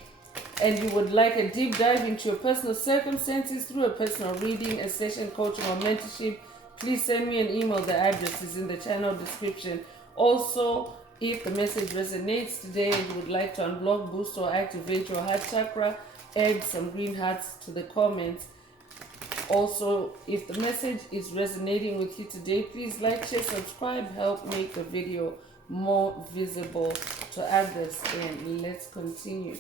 and you would like a deep dive into your personal circumstances through a personal reading, a session, coaching, or mentorship, please send me an email. The address is in the channel description. Also, if the message resonates today and you would like to unblock, boost, or activate your heart chakra, add some green hearts to the comments. Also, if the message is resonating with you today, please like, share, subscribe, help make the video more visible to others. And let's continue.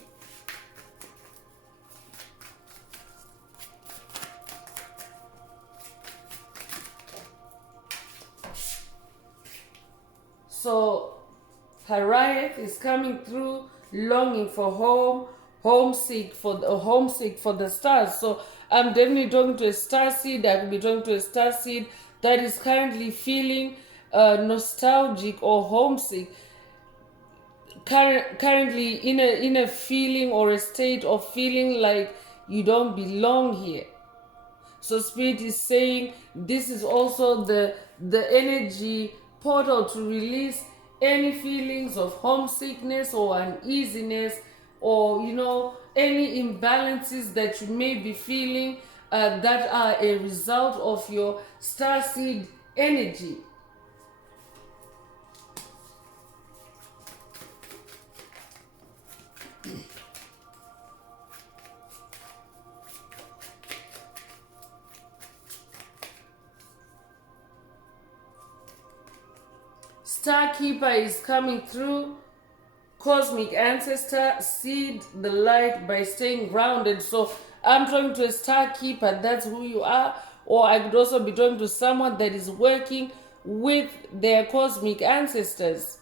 So Harriet is coming through, longing for home, homesick for the stars. So I'm definitely talking to a star seed. I could be talking to a star seed that is currently feeling nostalgic or homesick, currently in a feeling or a state of feeling like you don't belong here. So Spirit is saying this is also the energy portal to release any feelings of homesickness or uneasiness, or any imbalances that you may be feeling that are a result of your starseed energy. Star Keeper is coming through. Cosmic Ancestor, seed the light by staying grounded. So I'm talking to a Star Keeper, that's who you are. Or I could also be talking to someone that is working with their cosmic ancestors,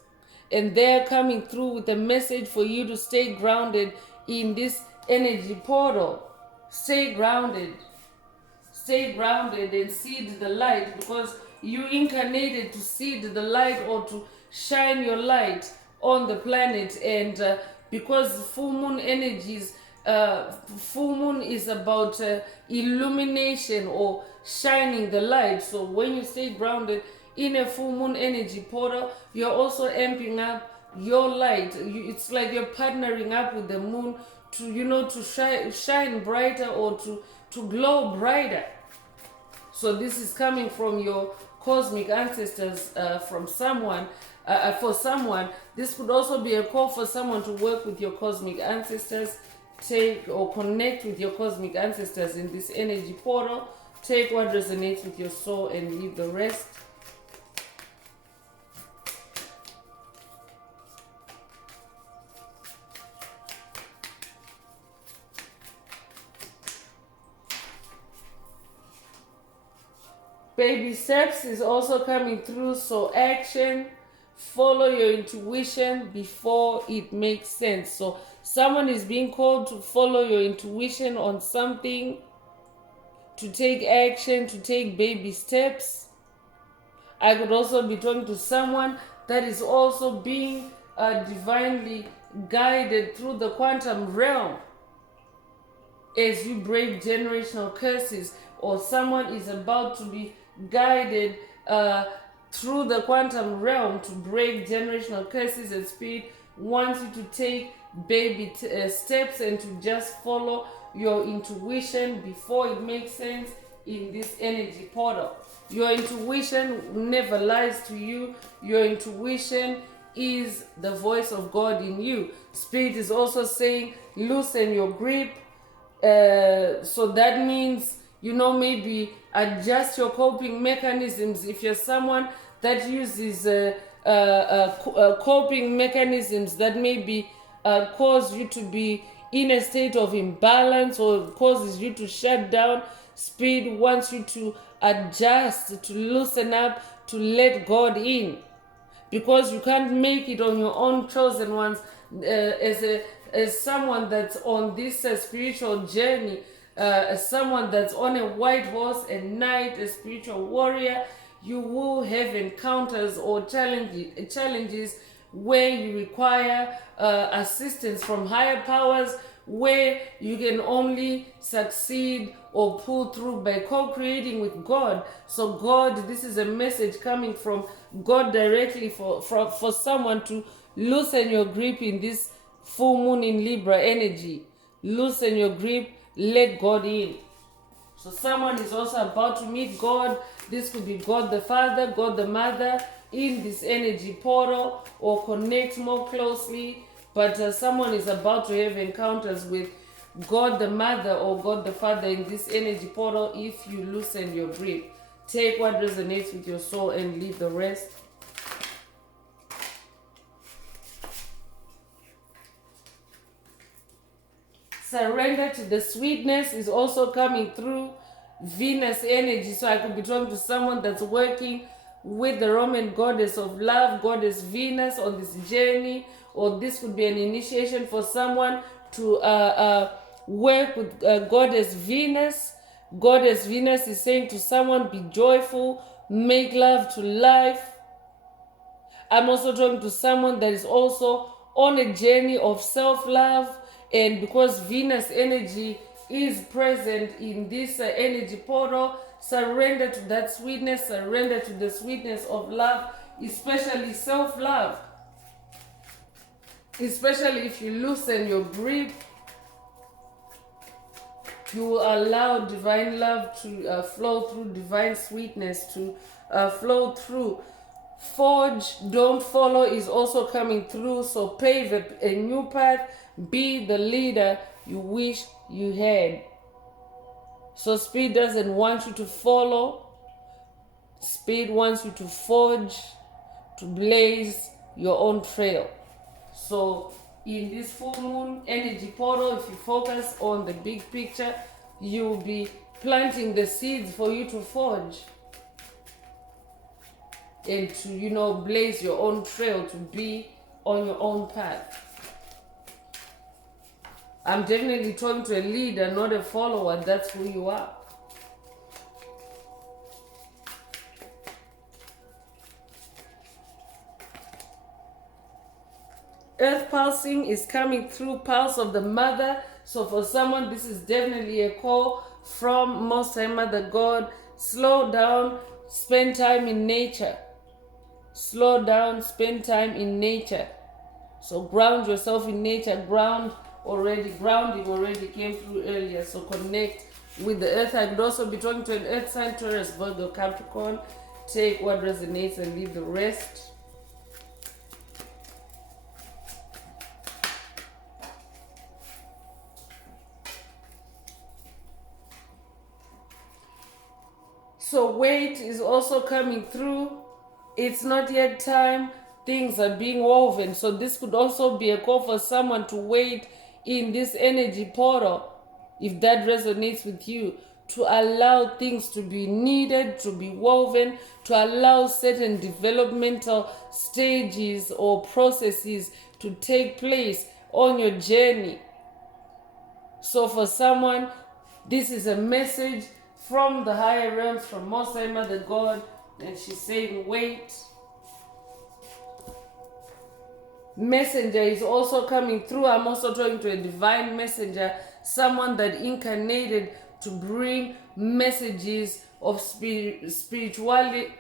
and they're coming through with a message for you to stay grounded in this energy portal. Stay grounded. Stay grounded and seed the light, because you incarnated to seed the light or to shine your light on the planet. And because full moon energies, full moon is about illumination or shining the light. So when you stay grounded in a full moon energy portal, you're also amping up your light. It's like you're partnering up with the moon to shine brighter, or to glow brighter. So this is coming from your cosmic ancestors, from someone. For someone, this could also be a call for someone to work with your cosmic ancestors. Take or connect with your cosmic ancestors in this energy portal. Take what resonates with your soul and leave the rest. Baby steps is also coming through. So action, follow your intuition before it makes sense. So someone is being called to follow your intuition on something, to take action, to take baby steps. I could also be talking to someone that is also being divinely guided through the quantum realm as you break generational curses, or someone is about to be guided through the quantum realm to break generational curses, and Spirit wants you to take baby steps and to just follow your intuition before it makes sense in this energy portal. Your intuition never lies to you. Your intuition is the voice of God in you. Spirit is also saying loosen your grip. So that means, maybe adjust your coping mechanisms. If you're someone that uses coping mechanisms that maybe cause you to be in a state of imbalance or causes you to shut down, Spirit wants you to adjust, to loosen up, to let God in, because you can't make it on your own, chosen ones. As someone that's on this spiritual journey, as someone that's on a white horse at night, a spiritual warrior, you will have encounters or challenges where you require assistance from higher powers, where you can only succeed or pull through by co-creating with God. So God, this is a message coming from God directly for someone to loosen your grip in this full moon in Libra energy. Loosen your grip, let God in. So someone is also about to meet God. This could be God the Father, God the Mother in this energy portal, or connect more closely. But someone is about to have encounters with God the Mother or God the Father in this energy portal if you loosen your grip. Take what resonates with your soul and leave the rest. Surrender to the sweetness is also coming through. Venus energy. So I could be talking to someone that's working with the Roman goddess of love, goddess Venus, on this journey, or this could be an initiation for someone to work with goddess Venus. Goddess Venus is saying to someone, be joyful, make love to life. I'm also talking to someone that is also on a journey of self-love, and because Venus energy is present in this energy portal, surrender to that sweetness, surrender to the sweetness of love, especially self-love. Especially if you loosen your grip, you will allow divine love to flow through, divine sweetness to flow through. Forge, don't follow is also coming through. So pave a new path, be the leader you wish you had. So Spirit doesn't want you to follow. Spirit wants you to forge, to blaze your own trail. So in this full moon energy portal, if you focus on the big picture, you will be planting the seeds for you to forge and to, blaze your own trail, to be on your own path. I'm definitely talking to a leader, not a follower. That's who you are. Earth pulsing is coming through, pulse of the mother. So for someone, this is definitely a call from Most High Mother God. Slow down, spend time in nature. Slow down, spend time in nature. So ground yourself in nature. Grounding already came through earlier. So connect with the earth. I could also be talking to an earth sign, Taurus, Virgo, Capricorn. Take what resonates and leave the rest. So weight is also coming through. It's not yet time. Things are being woven. So this could also be a call for someone to wait in this energy portal, if that resonates with you, to allow things to be needed, to be woven, to allow certain developmental stages or processes to take place on your journey. So for someone, this is a message from the higher realms, from Most High Mother God, and she's saying wait. Messenger is also coming through. I'm also talking to a divine messenger, someone that incarnated to bring messages of spirituality,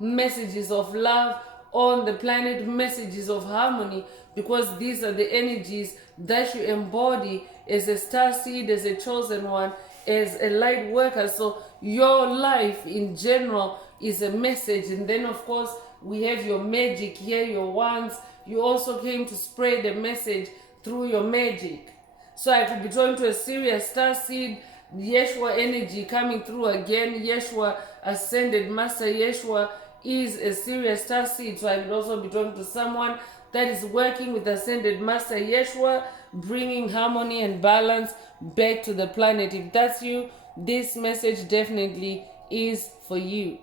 messages of love on the planet, messages of harmony, because these are the energies that you embody as a star seed, as a chosen one, as a light worker. So your life in general is a message. And then of course we have your magic here, your wands. You also came to spread a message through your magic. So I could be talking to a serious star seed, Yeshua energy coming through again. Yeshua, ascended master Yeshua, is a serious star seed. So I could also be talking to someone that is working with ascended master Yeshua, bringing harmony and balance back to the planet. If that's you, this message definitely is for you.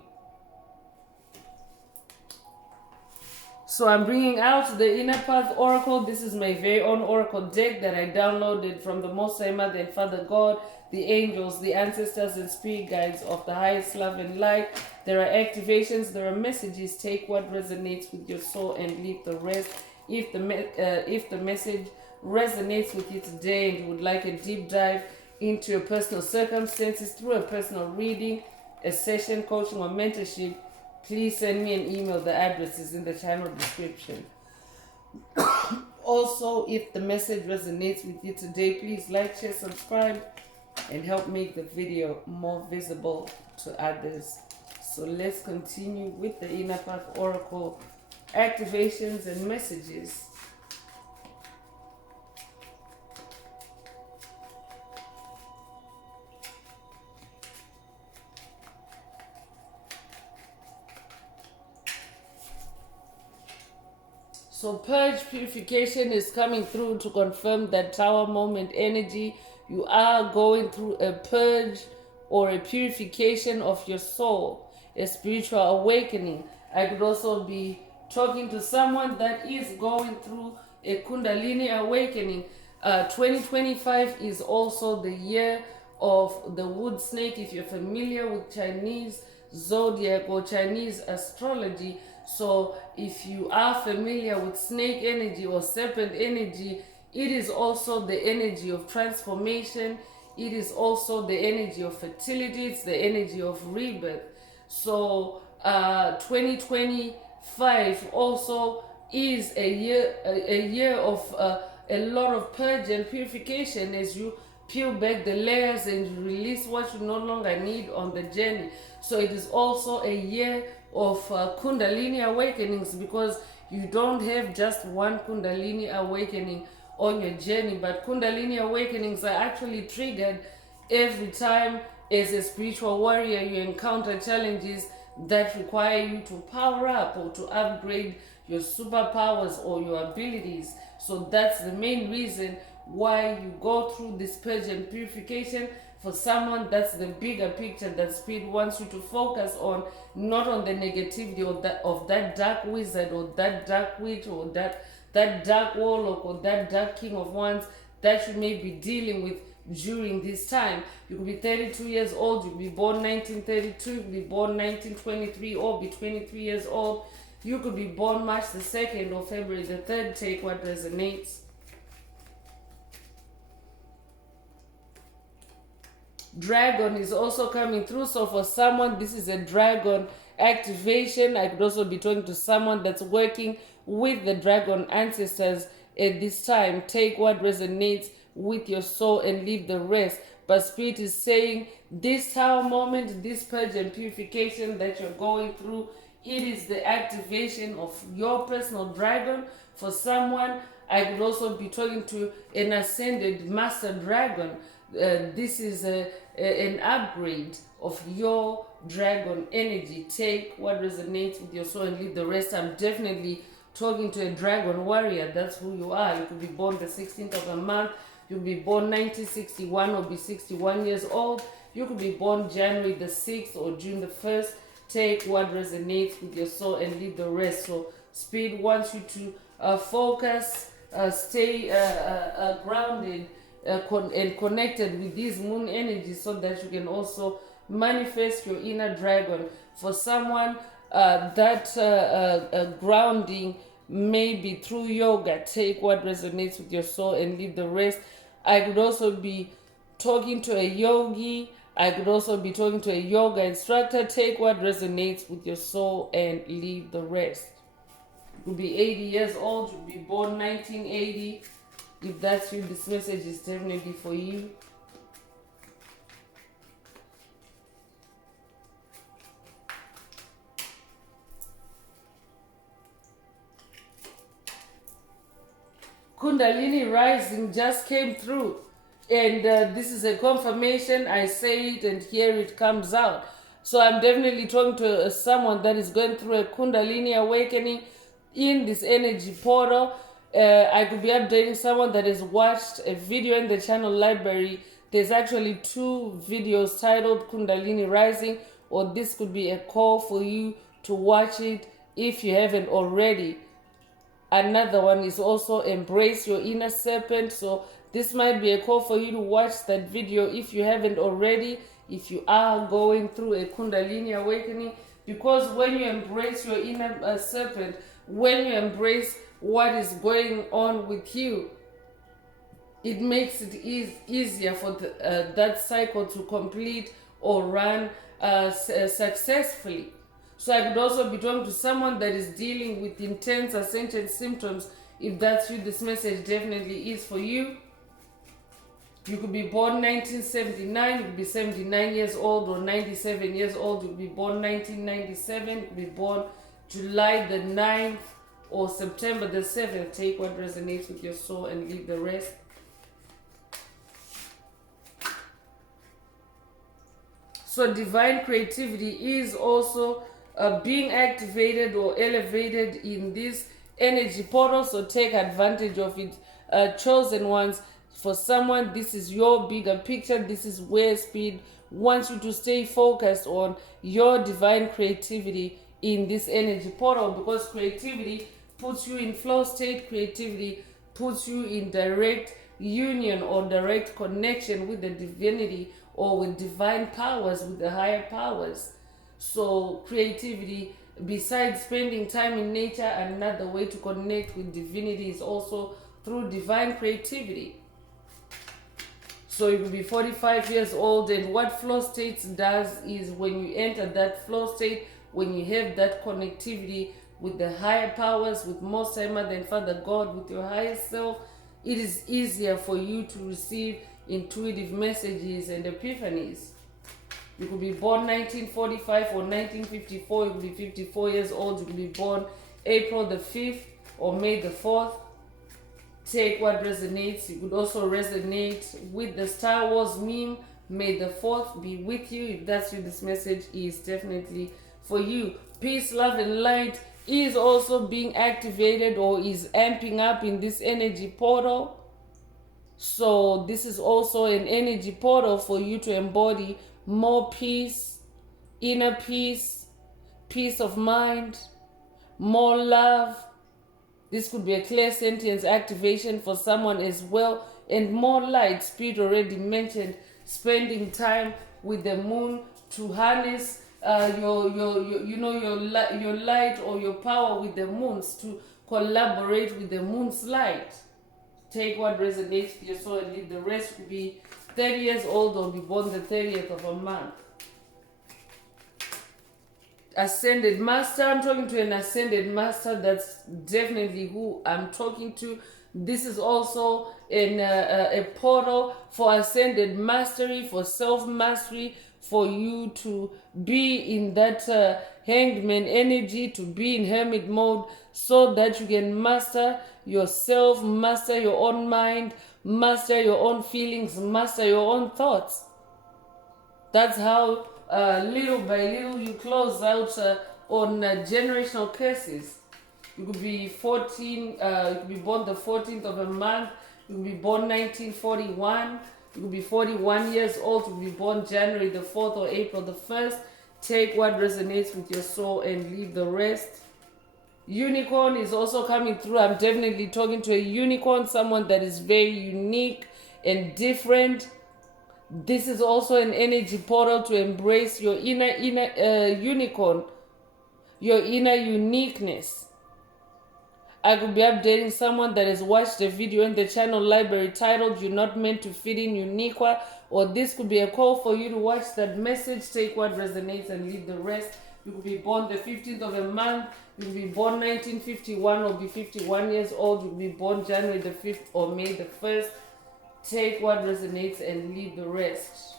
So I'm bringing out the Inner Path Oracle. This is my very own Oracle deck that I downloaded from the Most High Mother and Father God, the angels, the ancestors and spirit guides of the highest love and light. There are activations, there are messages. Take what resonates with your soul and leave the rest. If the message resonates with you today and you would like a deep dive into your personal circumstances through a personal reading, a session, coaching or mentorship, please send me an email. The address is in the channel description. Also, if the message resonates with you today, please like, share, subscribe, and help make the video more visible to others. So let's continue with the Inner Path Oracle activations and messages. So purge, purification is coming through to confirm that Tower moment energy. You are going through a purge or a purification of your soul. a spiritual awakening. I could also be talking to someone that is going through a Kundalini awakening. 2025 is also the year of the wood snake. If you're familiar with Chinese zodiac or Chinese astrology, so if you are familiar with snake energy or serpent energy, it is also the energy of transformation. It is also the energy of fertility. It's the energy of rebirth. So 2025 also is a year of a lot of purge and purification as you peel back the layers and you release what you no longer need on the journey. So it is also a year of Kundalini awakenings, because you don't have just one Kundalini awakening on your journey, but Kundalini awakenings are actually triggered every time as a spiritual warrior you encounter challenges that require you to power up or to upgrade your superpowers or your abilities. So that's the main reason why you go through this purge and purification. For someone, that's the bigger picture that Spirit wants you to focus on, not on the negativity of that dark wizard or that dark witch or that dark warlock or that dark king of wands that you may be dealing with during this time. You could be 32 years old, you could be born 1932, you could be born 1923, or be 23 years old. You could be born March the 2nd or February the 3rd. Take what resonates. Dragon is also coming through. So for someone, this is a dragon activation. I could also be talking to someone that's working with the dragon ancestors at this time. Take what resonates with your soul and leave the rest. But Spirit is saying this tower moment, this purge and purification that you're going through, it is the activation of your personal dragon. For someone, I could also be talking to an ascended master dragon. This is an upgrade of your dragon energy. Take what resonates with your soul and leave the rest. I'm definitely talking to a dragon warrior. That's who you are. You could be born the 16th of a month. You could be born 1961 or be 61 years old. You could be born January the 6th or June the 1st. Take what resonates with your soul and leave the rest. So Spirit wants you to focus, stay grounded and connected with these moon energies, so that you can also manifest your inner dragon. For someone, that grounding may be through yoga. Take what resonates with your soul and leave the rest. I could also be talking to a yogi. I could also be talking to a yoga instructor. Take what resonates with your soul and leave the rest. You could be 80 years old. You could be born 1980. If that's you, this message is definitely for you. Kundalini rising just came through. And this is a confirmation. I say it and here it comes out. So I'm definitely talking to someone that is going through a Kundalini awakening in this energy portal. I could be updating someone that has watched a video in the channel library. There's actually 2 videos titled Kundalini Rising, or this could be a call for you to watch it if you haven't already. Another one is also Embrace Your Inner Serpent. So this might be a call for you to watch that video if you haven't already, if you are going through a Kundalini awakening. Because when you embrace your inner serpent, when you embrace what is going on with you, it makes it easier for that cycle to complete or run successfully. So I could also be talking to someone that is dealing with intense ascendant symptoms. If that's you, this message definitely is for you. You could be born 1979, you could be 79 years old or 97 years old. You could be born 1997, you could be born July the 9th or September the 7th. Take what resonates with your soul and leave the rest. So divine creativity is also being activated or elevated in this energy portal. So take advantage of it, chosen ones. For someone, this is your bigger picture. This is where Spirit wants you to stay focused on your divine creativity in this energy portal, because creativity puts you in flow state. Creativity puts you in direct union or direct connection with the divinity or with divine powers, with the higher powers. So creativity, besides spending time in nature, another way to connect with divinity is also through divine creativity. So you will be 45 years old, and what flow states does is when you enter that flow state, when you have that connectivity with the higher powers, with Most High Mother and Father God, with your higher self, it is easier for you to receive intuitive messages and epiphanies. You could be born 1945 or 1954. You could be 54 years old. You could be born April the 5th or May the 4th. Take what resonates. You could also resonate with the Star Wars meme, May the 4th be with you. If that's you, this message is definitely for you. Peace, love, and light is also being activated or is amping up in this energy portal. So this is also an energy portal for you to embody more peace, inner peace, peace of mind, more love. This could be a clear sentence activation for someone as well, and more light. Spirit already mentioned spending time with the moon to harness your light or your power with the moons, to collaborate with the moon's light. Take what resonates with your soul and leave the rest. Could be 30 years old or be born the 30th of a month. Ascended master, I'm talking to an ascended master. That's definitely who I'm talking to. This is also a portal for ascended mastery, for self-mastery, for you to be in that hangman energy, to be in hermit mode, so that you can master yourself, master your own mind, master your own feelings, master your own thoughts. That's how little by little you close out on generational curses. You could be 14, you could be born the 14th of a month. You could be born 1941. You could be 41 years old. You could be born January the 4th or April the 1st. Take what resonates with your soul and leave the rest. Unicorn is also coming through. I'm definitely talking to a unicorn, someone that is very unique and different. This is also an energy portal to embrace your inner unicorn, your inner uniqueness. I could be updating someone that has watched a video in the channel library titled "You're Not Meant to Fit in Uniqua," or this could be a call for you to watch that message. Take what resonates and leave the rest. You could be born the 15th of a month. You could be born 1951 or be 51 years old. You could be born January the 5th or May the 1st. Take what resonates and leave the rest.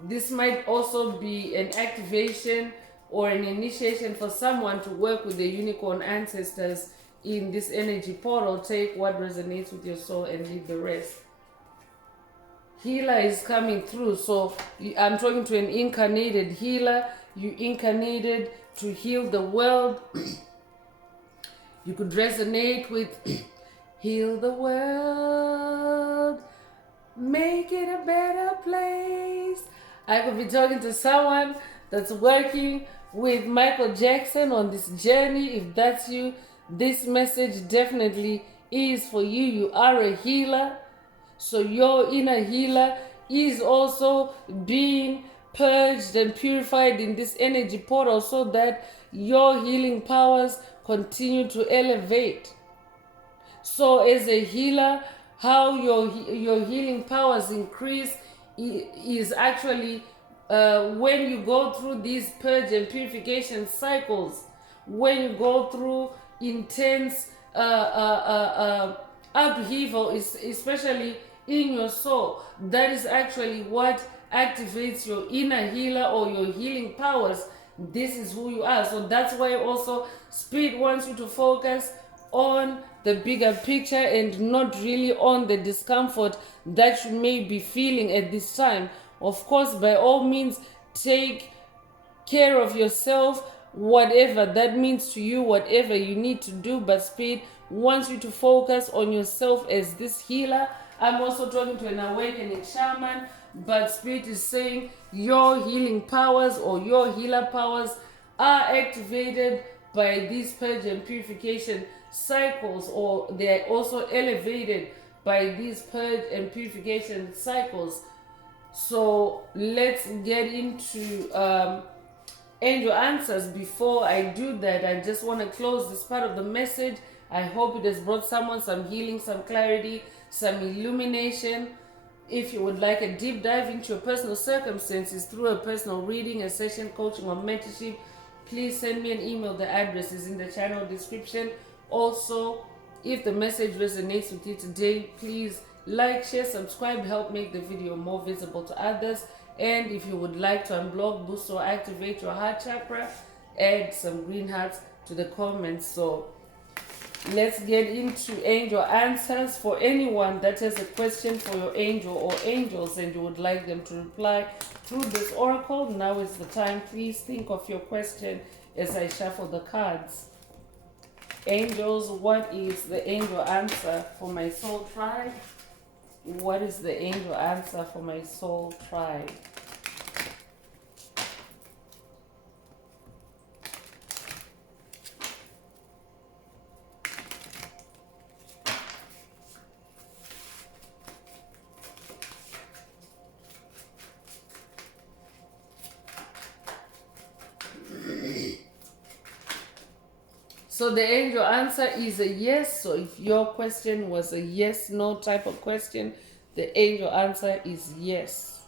This might also be an activation or an initiation for someone to work with the unicorn ancestors in this energy portal. Take what resonates with your soul and leave the rest. Healer is coming through. So I'm talking to an incarnated healer. You incarnated to heal the world. You could resonate with heal the world, make it a better place. I could be talking to someone that's working with Michael Jackson on this journey. If that's you, this message definitely is for you. You are a healer. So your inner healer is also being purged and purified in this energy portal so that your healing powers continue to elevate. So as a healer, how your healing powers increase is actually when you go through these purge and purification cycles, when you go through intense upheaval, especially in your soul. That is actually what activates your inner healer or your healing powers. This is who you are. So that's why also Spirit wants you to focus on the bigger picture and not really on the discomfort that you may be feeling at this time. Of course, by all means, take care of yourself, whatever that means to you, whatever you need to do, but Spirit wants you to focus on yourself as this healer. I'm also talking to an awakening shaman. but Spirit is saying your healing powers or your healer powers are activated by these purge and purification cycles, or they're also elevated by these purge and purification cycles. So let's get into angel answers. Before I do that, I just want to close this part of the message. I hope it has brought someone some healing, some clarity, some illumination. If you would like a deep dive into your personal circumstances through a personal reading, a session, coaching, or mentorship, please send me an email. The address is in the channel description. Also, if the message resonates with you today, please like, share, subscribe, help make the video more visible to others. And if you would like to unblock, boost, or activate your heart chakra, add some green hearts to the comments. So let's get into angel answers. For anyone that has a question for your angel or angels and you would like them to reply through this oracle, now is the time. Please think of your question as I shuffle the cards. Angels, what is the angel answer for my soul tribe? What is the angel answer for my soul tribe? So the angel answer is a yes. So if your question was a yes, no type of question, the angel answer is yes.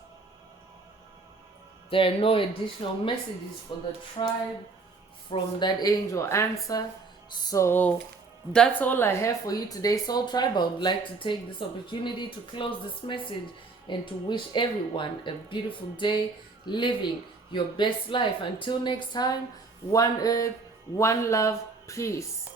There are no additional messages for the tribe from that angel answer. So that's all I have for you today, Soul Tribe. I would like to take this opportunity to close this message and to wish everyone a beautiful day living your best life. Until next time, one earth, one love, peace.